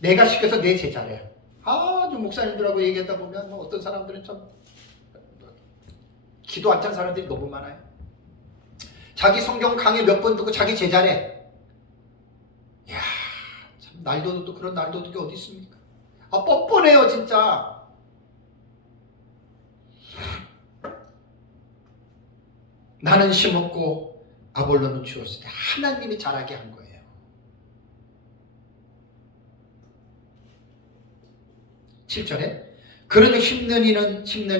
내가 시켜서 내 제자래. 아주 목사님들하고 얘기하다 보면 어떤 사람들은 참 기도 안 찬 사람들이 너무 많아요. 자기 성경 강의 몇 번 듣고 자기 제자래. 이야, 참 날도도 그런 날도둑이 어디 있습니까? 뻔뻔해요 진짜. 나는 심었고 아볼로는 주었으니 하나님이 자라게 한 거예요. 7절에 그러니 심는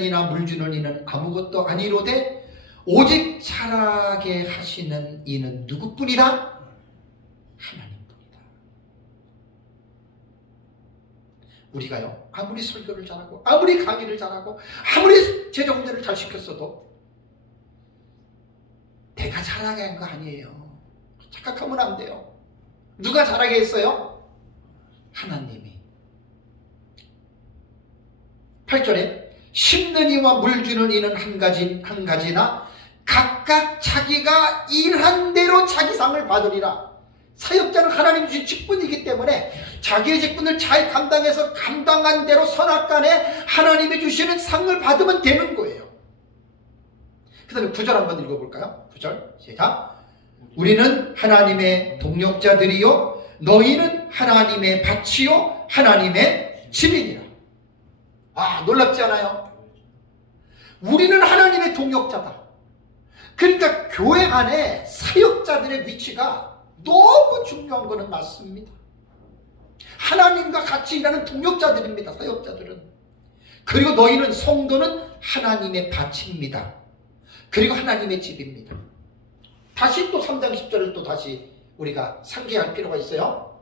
이나 물 주는 이는 아무것도 아니로되 오직 자라게 하시는 이는 누구뿐이다? 하나님뿐이다. 우리가요, 아무리 설교를 잘하고 아무리 강의를 잘하고 아무리 제자 훈련을 잘 시켰어도 내가 잘하게 한 거 아니에요. 착각하면 안 돼요. 누가 잘하게 했어요? 하나님이. 8절에 심는 이와 물 주는 이는 한 가지나 각각 자기가 일한 대로 자기 상을 받으리라. 사역자는 하나님 주신 직분이기 때문에 자기의 직분을 잘 감당해서 감당한 대로 선악간에 하나님이 주시는 상을 받으면 되는 거예요. 그 다음에 9절 한번 읽어볼까요? 9절 시작. 우리는 하나님의 동역자들이요 너희는 하나님의 밭이요 하나님의 집이니라. 아, 놀랍지 않아요? 우리는 하나님의 동역자다. 그러니까 교회 안에 사역자들의 위치가 너무 중요한 것은 맞습니다. 하나님과 같이 일하는 동역자들입니다. 사역자들은. 그리고 너희는 성도는 하나님의 밭입니다. 그리고 하나님의 집입니다. 다시 또 3장 10절을 또 다시 우리가 상기할 필요가 있어요.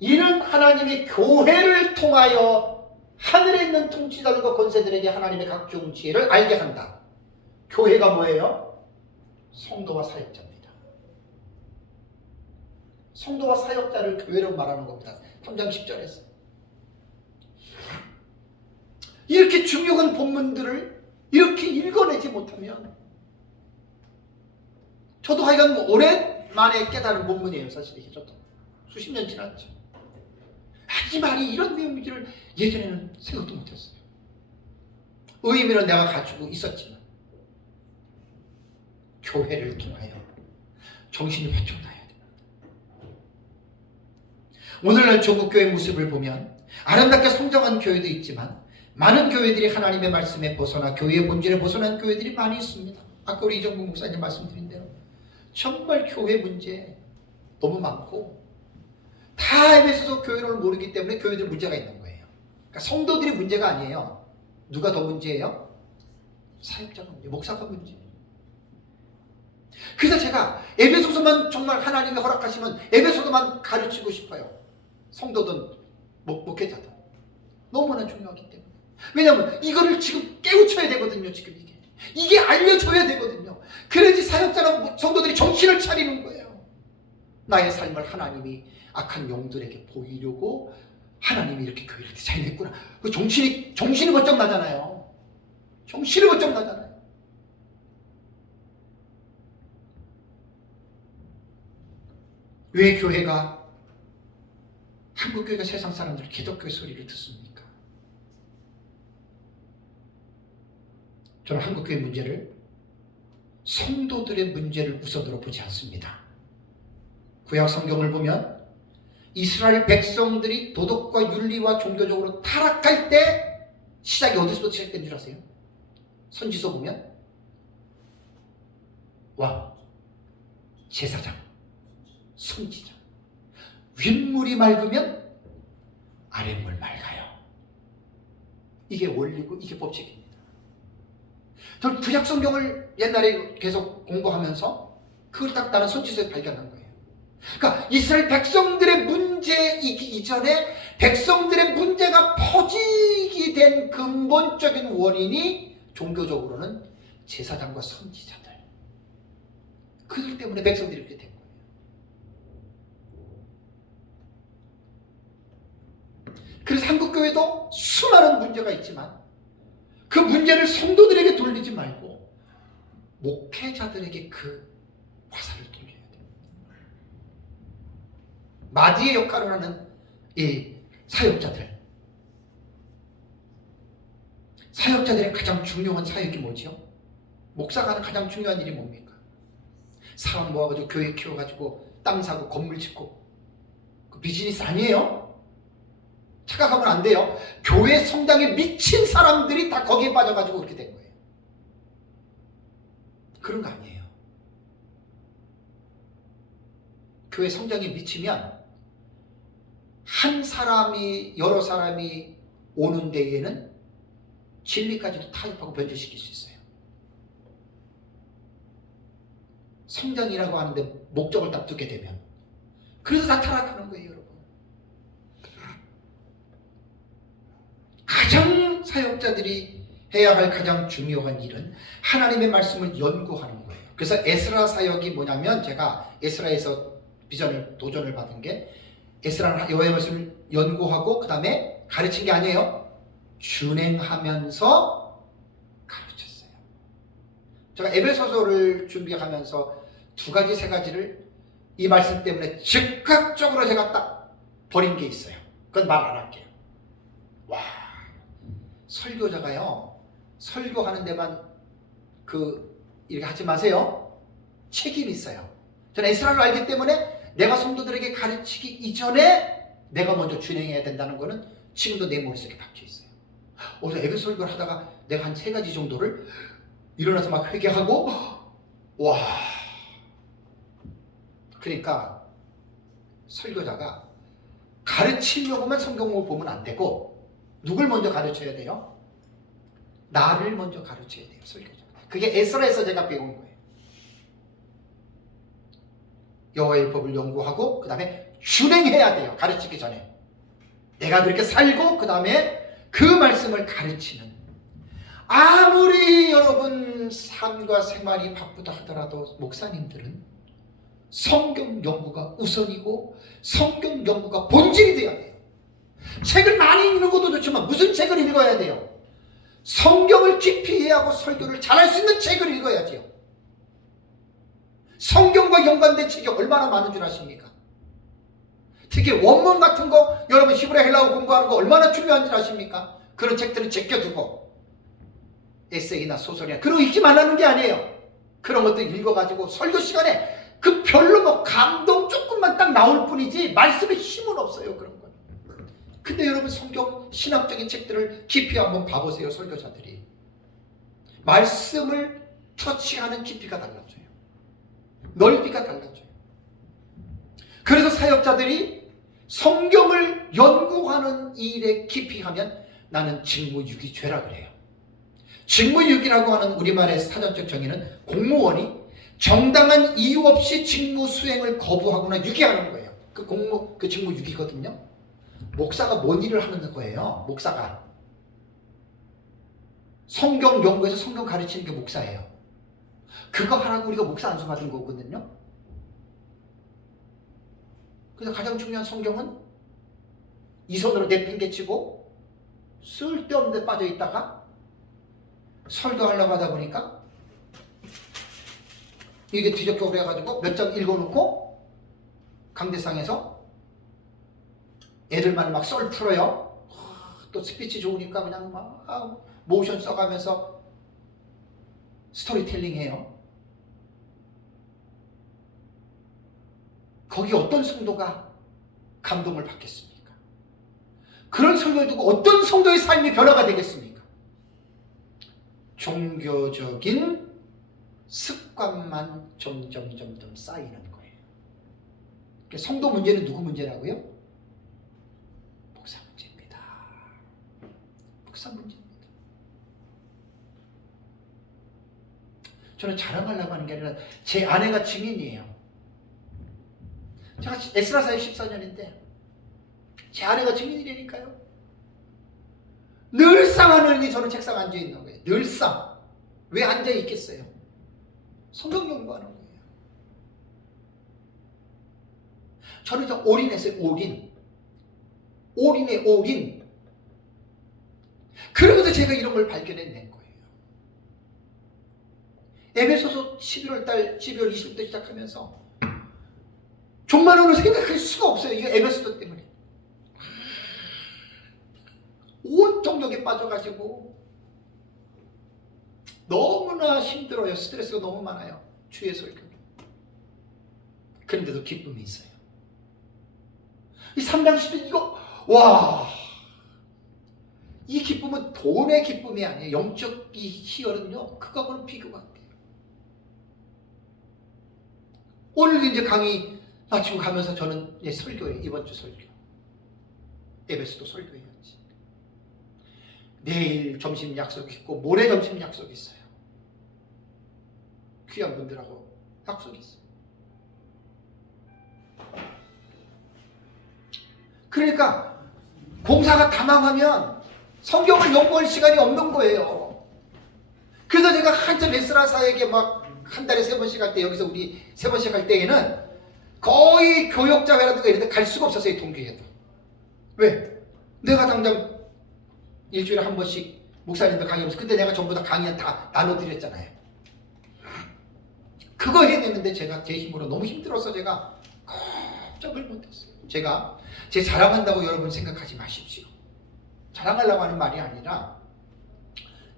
이는 하나님이 교회를 통하여 하늘에 있는 통치자들과 권세들에게 하나님의 각종 지혜를 알게 한다. 교회가 뭐예요? 성도와 사역자입니다. 성도와 사역자를 교회로 말하는 겁니다. 3장 10절에서. 이렇게 중요한 본문들을 이렇게 읽어내지 못하면, 저도 하여간 오랜만에 깨달은 본문이에요. 사실 이게 저도 수십 년 지났죠. 이 말이 이런 내용인지를 예전에는 생각도 못했어요. 의미는 내가 가지고 있었지만 교회를 통하여 정신이 활짝 나야 됩니다. 오늘날 조국교회 모습을 보면 아름답게 성장한 교회도 있지만 많은 교회들이 하나님의 말씀에 벗어나 교회의 본질에 벗어난 교회들이 많이 있습니다. 아까 우리 이정국 목사님 말씀드린 대로 정말 교회 문제 너무 많고, 다 에베소서 교회를 모르기 때문에 교회들 문제가 있는 거예요. 그러니까 성도들이 문제가 아니에요. 누가 더 문제예요? 사역자가 문제, 목사가 문제예요. 그래서 제가 에베소서만 정말 하나님이 허락하시면 에베소서만 가르치고 싶어요. 성도든 목회자든 너무나 중요하기 때문에. 왜냐하면 이거를 지금 깨우쳐야 되거든요. 지금 이게 알려줘야 되거든요. 그래야지 사역자나 성도들이 정신을 차리는 거예요. 나의 삶을 하나님이 악한 영들에게 보이려고 하나님이 이렇게 교회를 디자인했구나. 그 정신이 번쩍 나잖아요. 정신이 번쩍 나잖아요. 왜 교회가, 한국교회가 세상 사람들이 기독교의 소리를 듣습니까? 저는 한국교회 문제를, 성도들의 문제를 우선으로 보지 않습니다. 구약 성경을 보면 이스라엘 백성들이 도덕과 윤리와 종교적으로 타락할 때 시작이 어디서부터 시작된 줄 아세요? 선지서 보면 왕, 제사장, 선지자, 윗물이 맑으면 아랫물 맑아요. 이게 원리고 이게 법칙입니다. 저는 구약 성경을 옛날에 계속 공부하면서 그걸 딱 나는 선지서에 발견한 거예요. 그러니까 이스라엘 백성들의 문제이기 이전에 백성들의 문제가 퍼지게 된 근본적인 원인이 종교적으로는 제사장과 선지자들, 그들 때문에 백성들이 이렇게 된 거예요. 그래서 한국교회도 수많은 문제가 있지만 그 문제를 성도들에게 돌리지 말고 목회자들에게 그 화살을 돌려야 돼요. 마디의 역할을 하는 이 사역자들의 가장 중요한 사역이 뭐죠? 목사가 하는 가장 중요한 일이 뭡니까? 사람 모아가지고 교회 키워가지고 땅 사고 건물 짓고, 그 비즈니스 아니에요? 착각하면 안 돼요. 교회 성당에 미친 사람들이 다 거기에 빠져가지고 그렇게 된 거예요. 그런 거 아니에요. 교회 성장이 미치면 한 사람이 여러 사람이 오는 데에는 진리까지도 타협하고 변제시킬 수 있어요. 성장이라고 하는데 목적을 딱 두게 되면 그래서 다 타락하는 거예요, 여러분. 가장 사역자들이 해야 할 가장 중요한 일은 하나님의 말씀을 연구하는 거예요. 그래서 에스라 사역이 뭐냐면, 제가 에스라에서 도전을 받은 게, 에스라는 여호와의 말씀을 연구하고 그 다음에 가르친 게 아니에요. 준행하면서 가르쳤어요. 제가 에베소서를 준비하면서 두 가지 세 가지를 이 말씀 때문에 즉각적으로 제가 딱 버린 게 있어요. 그건 말 안 할게요. 와, 설교자가요, 설교하는 데만 이렇게 하지 마세요. 책임이 있어요. 저는 에스라를 알기 때문에 내가 성도들에게 가르치기 이전에 내가 먼저 준행해야 된다는 거는 지금도 내 머릿속에 박혀 있어요. 어제 에베소 설교를 하다가 내가 한 세 가지 정도를 일어나서 막 회개하고, 와. 그러니까 설교자가 가르치려고만 성경을 보면 안 되고, 누굴 먼저 가르쳐야 돼요? 나를 먼저 가르쳐야 돼요, 설교자가. 그게 에스라에서 제가 배운 거예요. 여호와의 법을 연구하고 그 다음에 준행해야 돼요. 가르치기 전에 내가 그렇게 살고 그 다음에 그 말씀을 가르치는. 아무리 여러분 삶과 생활이 바쁘다 하더라도 목사님들은 성경 연구가 우선이고 성경 연구가 본질이 돼야 돼요. 책을 많이 읽는 것도 좋지만 무슨 책을 읽어야 돼요? 성경을 깊이 이해하고 설교를 잘할 수 있는 책을 읽어야지요. 성경과 연관된 책이 얼마나 많은 줄 아십니까? 특히 원문 같은 거, 여러분 히브리 헬라어 공부하는 거 얼마나 중요한 줄 아십니까? 그런 책들은 제껴두고 에세이나 소설이나 그런 거 읽지 말라는 게 아니에요. 그런 것도 읽어가지고 설교 시간에 그 별로 뭐 감동 조금만 딱 나올 뿐이지 말씀에 힘은 없어요, 그런 건. 근데 여러분 성경 신학적인 책들을 깊이 한번 봐보세요. 설교자들이 말씀을 터치하는 깊이가 달라져요. 넓이가 달라져요. 그래서 사역자들이 성경을 연구하는 일에 깊이 하면 나는 직무유기죄라 그래요. 직무유기라고 하는 우리말의 사전적 정의는 공무원이 정당한 이유 없이 직무 수행을 거부하거나 유기하는 거예요. 그 직무유기거든요. 목사가 뭔 일을 하는 거예요? 목사가 성경 연구해서 성경 가르치는 게 목사예요. 그거 하라고 우리가 목사 안수 받은 거거든요. 그래서 가장 중요한 성경은 이 손으로 내팽개치고 쓸데없는 데 빠져 있다가 설교하려고 하다 보니까 이게 뒤적게 오래가지고 몇 장 읽어놓고 강대상에서 애들만 막 썰 풀어요. 또 스피치 좋으니까 그냥 막 모션 써가면서 스토리텔링 해요. 거기 어떤 성도가 감동을 받겠습니까? 그런 설교를 두고 어떤 성도의 삶이 변화가 되겠습니까? 종교적인 습관만 점점 쌓이는 거예요. 성도 문제는 누구 문제라고요? 목사 문제입니다. 목사 문제입니다. 저는 자랑하려고 하는 게 아니라 제 아내가 증인이에요. 제가 에스라 사역 14년인데 제 아내가 증인이라니까요. 늘상 하느니 저는 책상 앉아 있는 거예요. 늘상. 왜 앉아 있겠어요? 성경 연구하는 거예요. 저는 이제 올인했어요. 올인에 올인. 그러면서 제가 이런 걸 발견해낸 거예요. 에베소서 12월 20일부터 시작하면서 종말론을 생각할 수가 없어요. 이거 에베소서 때문에. 온 동력에 빠져가지고 너무나 힘들어요. 스트레스가 너무 많아요. 주의 설교. 그런데도 기쁨이 있어요. 이 3장 10일 이거 와, 이 기쁨은 돈의 기쁨이 아니에요. 영적 이 희열은요, 그거하고는 비교가 안 돼요. 오늘 이제 강의 마치고 가면서 저는 이제 설교에 이번 주 설교 에베소도 설교해야지. 내일 점심 약속 있고 모레 점심 약속 있어요. 귀한 분들하고 약속 있어요. 그러니까 공사가 다 망하면 성경을 연구할 시간이 없는 거예요. 그래서 제가 한참 에스라 사역에 막 한 달에 3번씩 할 때, 여기서 우리 3번씩 할 때에는 거의 교역자회라든가 이런 데 갈 수가 없었어요. 동교회도. 왜? 내가 당장 일주일에 한 번씩 목사님들 강의하면서, 근데 내가 전부 다 강의 다 나눠드렸잖아요. 그거 해냈는데 제가 제 힘으로 너무 힘들어서 제가 꼼짝을 못했어요. 제가 제 자랑한다고 여러분 생각하지 마십시오. 자랑하려고 하는 말이 아니라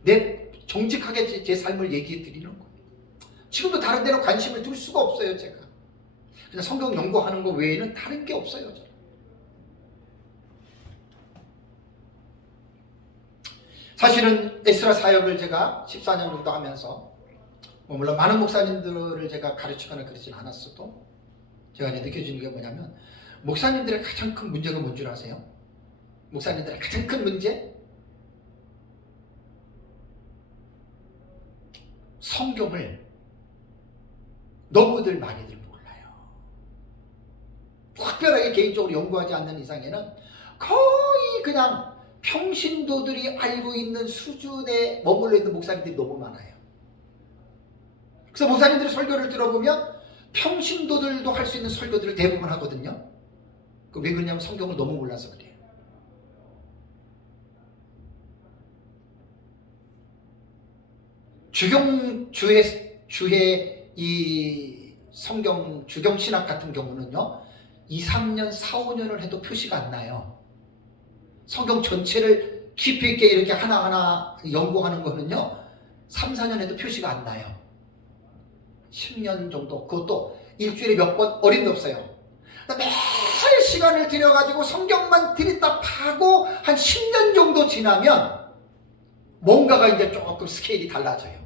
내 정직하게 제 삶을 얘기해 드리는 거예요. 지금도 다른 데로 관심을 둘 수가 없어요. 제가 그냥 성경 연구하는 거 외에는 다른 게 없어요. 저는. 사실은 에스라 사역을 제가 14년 정도 하면서 물론 많은 목사님들을 제가 가르치거나 그러진 않았어도 제가 이제 느껴지는 게 뭐냐면, 목사님들의 가장 큰 문제가 뭔 줄 아세요? 목사님들의 가장 큰 문제? 성경을 너무들 많이들 몰라요. 특별하게 개인적으로 연구하지 않는 이상에는 거의 그냥 평신도들이 알고 있는 수준에 머물러 있는 목사님들이 너무 많아요. 그래서 목사님들의 설교를 들어보면 평신도들도 할 수 있는 설교들을 대부분 하거든요. 왜 그러냐면 성경을 너무 몰라서 그래요. 주해 이 성경 주경 신학 같은 경우는요, 2, 3년, 4, 5년을 해도 표시가 안 나요. 성경 전체를 깊이 있게 이렇게 하나하나 연구하는 거는요, 3, 4년 해도 표시가 안 나요. 10년 정도, 그것도 일주일에 몇 번 어림도 없어요. 매일 시간을 들여가지고 성경만 들이다 파고 한 10년 정도 지나면 뭔가가 이제 조금 스케일이 달라져요.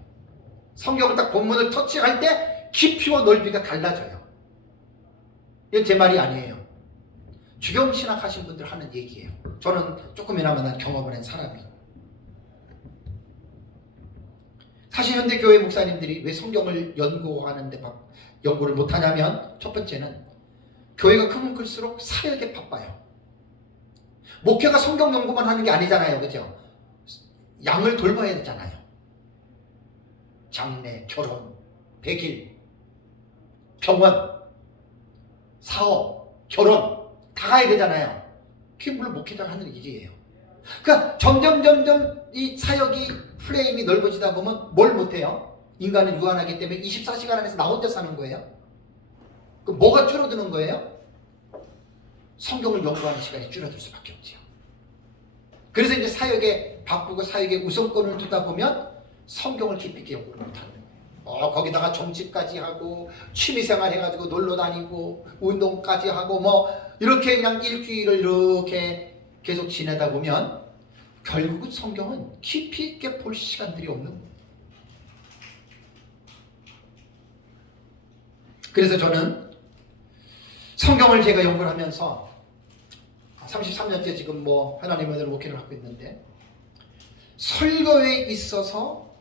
성경을 딱 본문을 터치할 때 깊이와 넓이가 달라져요. 이건 제 말이 아니에요. 주경신학 하신 분들 하는 얘기예요. 저는 조금이나마 경험을 한 사람이에요. 사실 현대 교회 목사님들이 왜 성경을 연구하는데 연구를 못하냐면, 첫 번째는 교회가 크면 클수록 사역에 바빠요. 목회가 성경 연구만 하는 게 아니잖아요. 그죠? 양을 돌봐야 되잖아요. 장례, 결혼, 백일, 병원, 사업, 결혼 다 가야 되잖아요. 그게 물론 목회자가 하는 일이에요. 그러니까 점점 이 사역이 프레임이 넓어지다 보면 뭘 못해요? 인간은 유한하기 때문에 24시간 안에서 나 혼자 사는 거예요. 그럼 뭐가 줄어드는 거예요? 성경을 연구하는 시간이 줄어들 수밖에 없죠. 그래서 이제 사역에 바쁘고 사역에 우선권을 두다 보면 성경을 깊이 있게 연구를 못하는 거예요. 거기다가 정치까지 하고 취미생활 해가지고 놀러 다니고 운동까지 하고 이렇게 그냥 일주일을 이렇게 계속 지내다 보면 결국은 성경은 깊이 있게 볼 시간들이 없는 거예요. 그래서 저는 성경을 제가 연구를 하면서 33년째 지금 하나님의 은혜로 목회를 하고 있는데, 설교에 있어서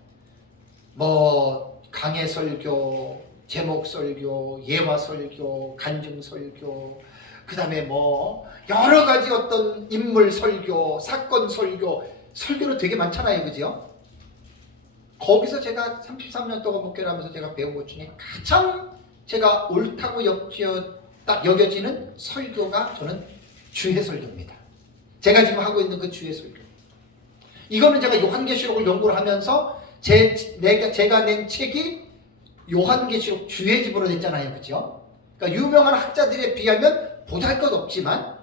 강해 설교, 제목 설교, 예화 설교, 간증 설교, 그 다음에 여러 가지 어떤 인물 설교, 사건 설교는 되게 많잖아요. 그죠? 거기서 제가 33년 동안 목회를 하면서 제가 배운 것 중에 가장 제가 옳다고 여겨지는 설교가 저는 주의 설교입니다. 제가 지금 하고 있는 그 주의 설교. 이거는 제가 요한계시록을 연구를 하면서 제가 낸 책이 요한계시록 주의 집으로 냈잖아요. 그죠? 그러니까 유명한 학자들에 비하면 보잘 것 없지만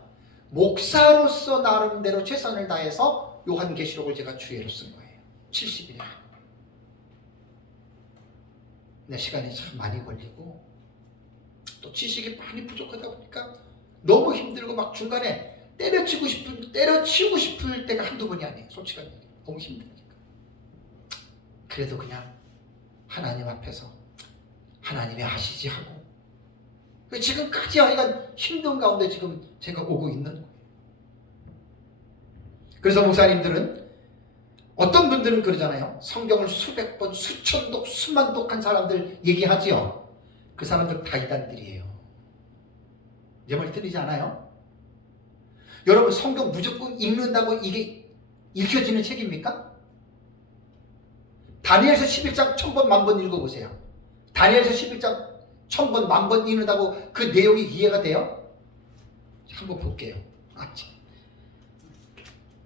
목사로서 나름대로 최선을 다해서 요한계시록을 제가 주예로 쓴 거예요. 70일. 내 시간이 참 많이 걸리고 또 지식이 많이 부족하다 보니까 너무 힘들고 막 중간에 때려치우고 싶을 때가 한두 번이 아니에요. 솔직하게 너무 힘드니까. 그래도 그냥 하나님 앞에서 하나님이 하시지 하고 지금까지 아이가 힘든 가운데 지금 제가 오고 있는 거예요. 그래서 목사님들은 어떤 분들은 그러잖아요. 성경을 수백 번, 수천 독, 수만 독한 사람들 얘기하지요. 그 사람들 다 이단들이에요. 내 말 들리지 않아요? 여러분 성경 무조건 읽는다고 이게 읽혀지는 책입니까? 다니엘서 11장 1000번 만번 읽어보세요. 다니엘서 11장 1000번 만번 읽는다고 그 내용이 이해가 돼요? 한번 볼게요.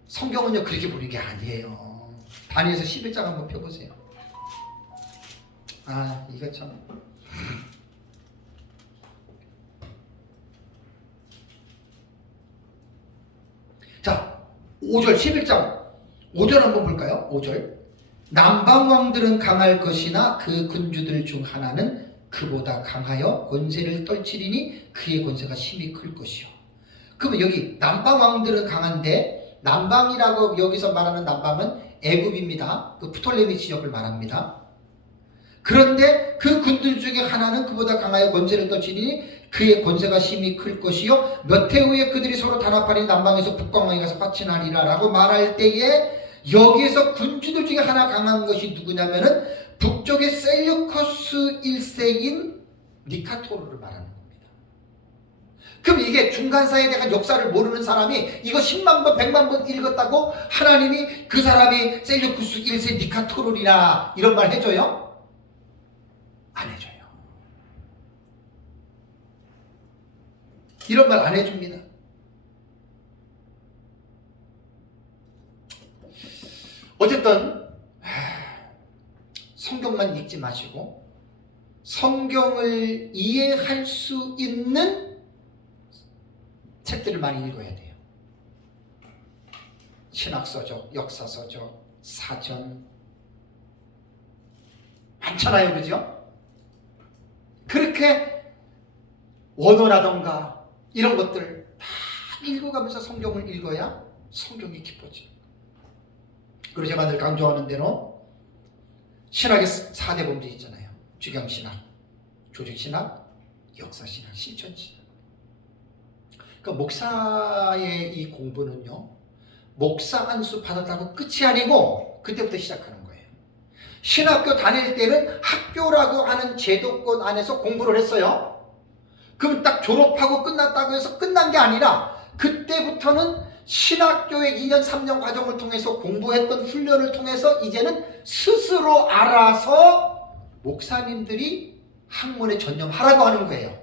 성경은요 그렇게 보는 게 아니에요. 다니엘서 11장 한번 펴보세요. 이거 참. 자, 5절 11장 5절 한번 볼까요? 5절. 남방왕들은 강할 것이나 그 군주들 중 하나는 그보다 강하여 권세를 떨치리니 그의 권세가 심히 클 것이요. 그러면 여기 남방왕들은 강한데, 남방이라고 여기서 말하는 남방은 애굽입니다. 그 프톨레미 지역을 말합니다. 그런데 그 군들 중에 하나는 그보다 강하여 권세를 떨치니 그의 권세가 심히 클 것이요 몇 해 후에 그들이 서로 단합하니 남방에서 북방에 가서 파친하리라 라고 말할 때에, 여기에서 군주들 중에 하나 강한 것이 누구냐면은 북쪽의 셀류커스 1세인 니카토르를 말하는 겁니다. 그럼 이게 중간사에 대한 역사를 모르는 사람이 이거 10만 번 100만 번 읽었다고 하나님이 그 사람이 셀류커스 1세 니카토르리라 이런 말 해줘요? 안 해줘요. 이런 말 안 해줍니다. 어쨌든 성경만 읽지 마시고 성경을 이해할 수 있는 책들을 많이 읽어야 돼요. 신학서적, 역사서적, 사전 많잖아요. 그죠? 그렇게 원어라던가 이런 것들 다 읽어가면서 성경을 읽어야 성경이 깊어져요. 그리고 제가 늘 강조하는 대로 신학의 4대 범주 있잖아요. 주경신학, 조직신학, 역사신학, 실천신학. 그러니까 목사의 이 공부는요, 목사 안수 받았다고 끝이 아니고 그때부터 시작하는 거예요. 신학교 다닐 때는 학교라고 하는 제도권 안에서 공부를 했어요. 그럼 딱 졸업하고 끝났다고 해서 끝난 게 아니라 그때부터는 신학교의 2년 3년 과정을 통해서 공부했던 훈련을 통해서 이제는 스스로 알아서 목사님들이 학문에 전념하라고 하는 거예요.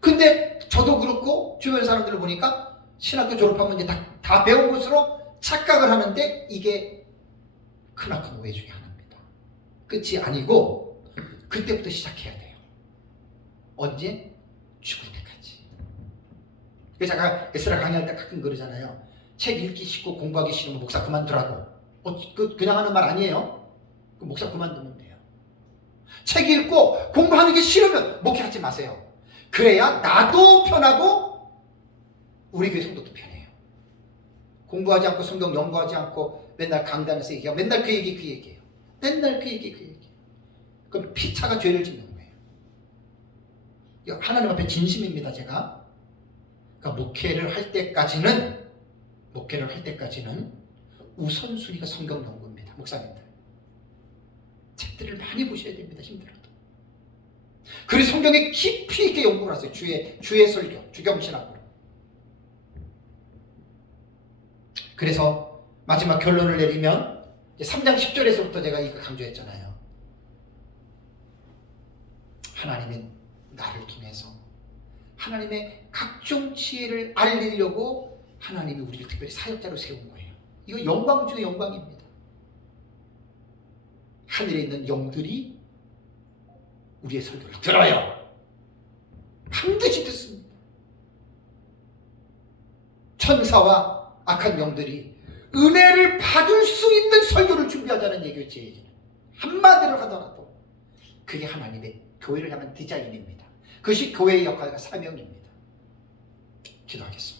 근데 저도 그렇고 주변 사람들을 보니까 신학교 졸업하면 이제 다 배운 것으로 착각을 하는데 이게 크나큰 오해 중에 하나입니다. 끝이 아니고 그때부터 시작해야 돼요. 언제? 죽을 때까지. 그래서 제가 에스라 강의할 때 가끔 그러잖아요. 책 읽기 싫고 공부하기 싫으면 목사 그만두라고. 그냥 하는 말 아니에요. 그 목사 그만두면 돼요. 책 읽고 공부하는 게 싫으면 목회하지 마세요. 그래야 나도 편하고 우리 교회 성도도 편해요. 공부하지 않고 성경 연구하지 않고 맨날 강단에서 얘기하고 맨날 그 얘기예요. 맨날 그 얘기. 그럼 피차가 죄를 짓는 거예요. 하나님 앞에 진심입니다. 제가. 그러니까 목회를 할 때까지는 우선순위가 성경 연구입니다. 목사님들 책들을 많이 보셔야 됩니다. 힘들어도. 그리고 성경에 깊이 있게 연구를 하세요. 주의 설교, 주경신학으로. 그래서 마지막 결론을 내리면 3장 10절에서부터 제가 이거 강조했잖아요. 하나님은 나를 통해서 하나님의 각종 지혜를 알리려고 하나님이 우리를 특별히 사역자로 세운 거예요. 이거 영광 중의 영광입니다. 하늘에 있는 영들이 우리의 설교를 들어요. 반드시 듣습니다. 천사와 악한 영들이 은혜를 받을 수 있는 설교를 준비하자는 얘기였지. 한마디를 하더라도 그게 하나님의 교회를 향한 디자인입니다. 그것이 교회의 역할과 사명입니다. 기도하겠습니다.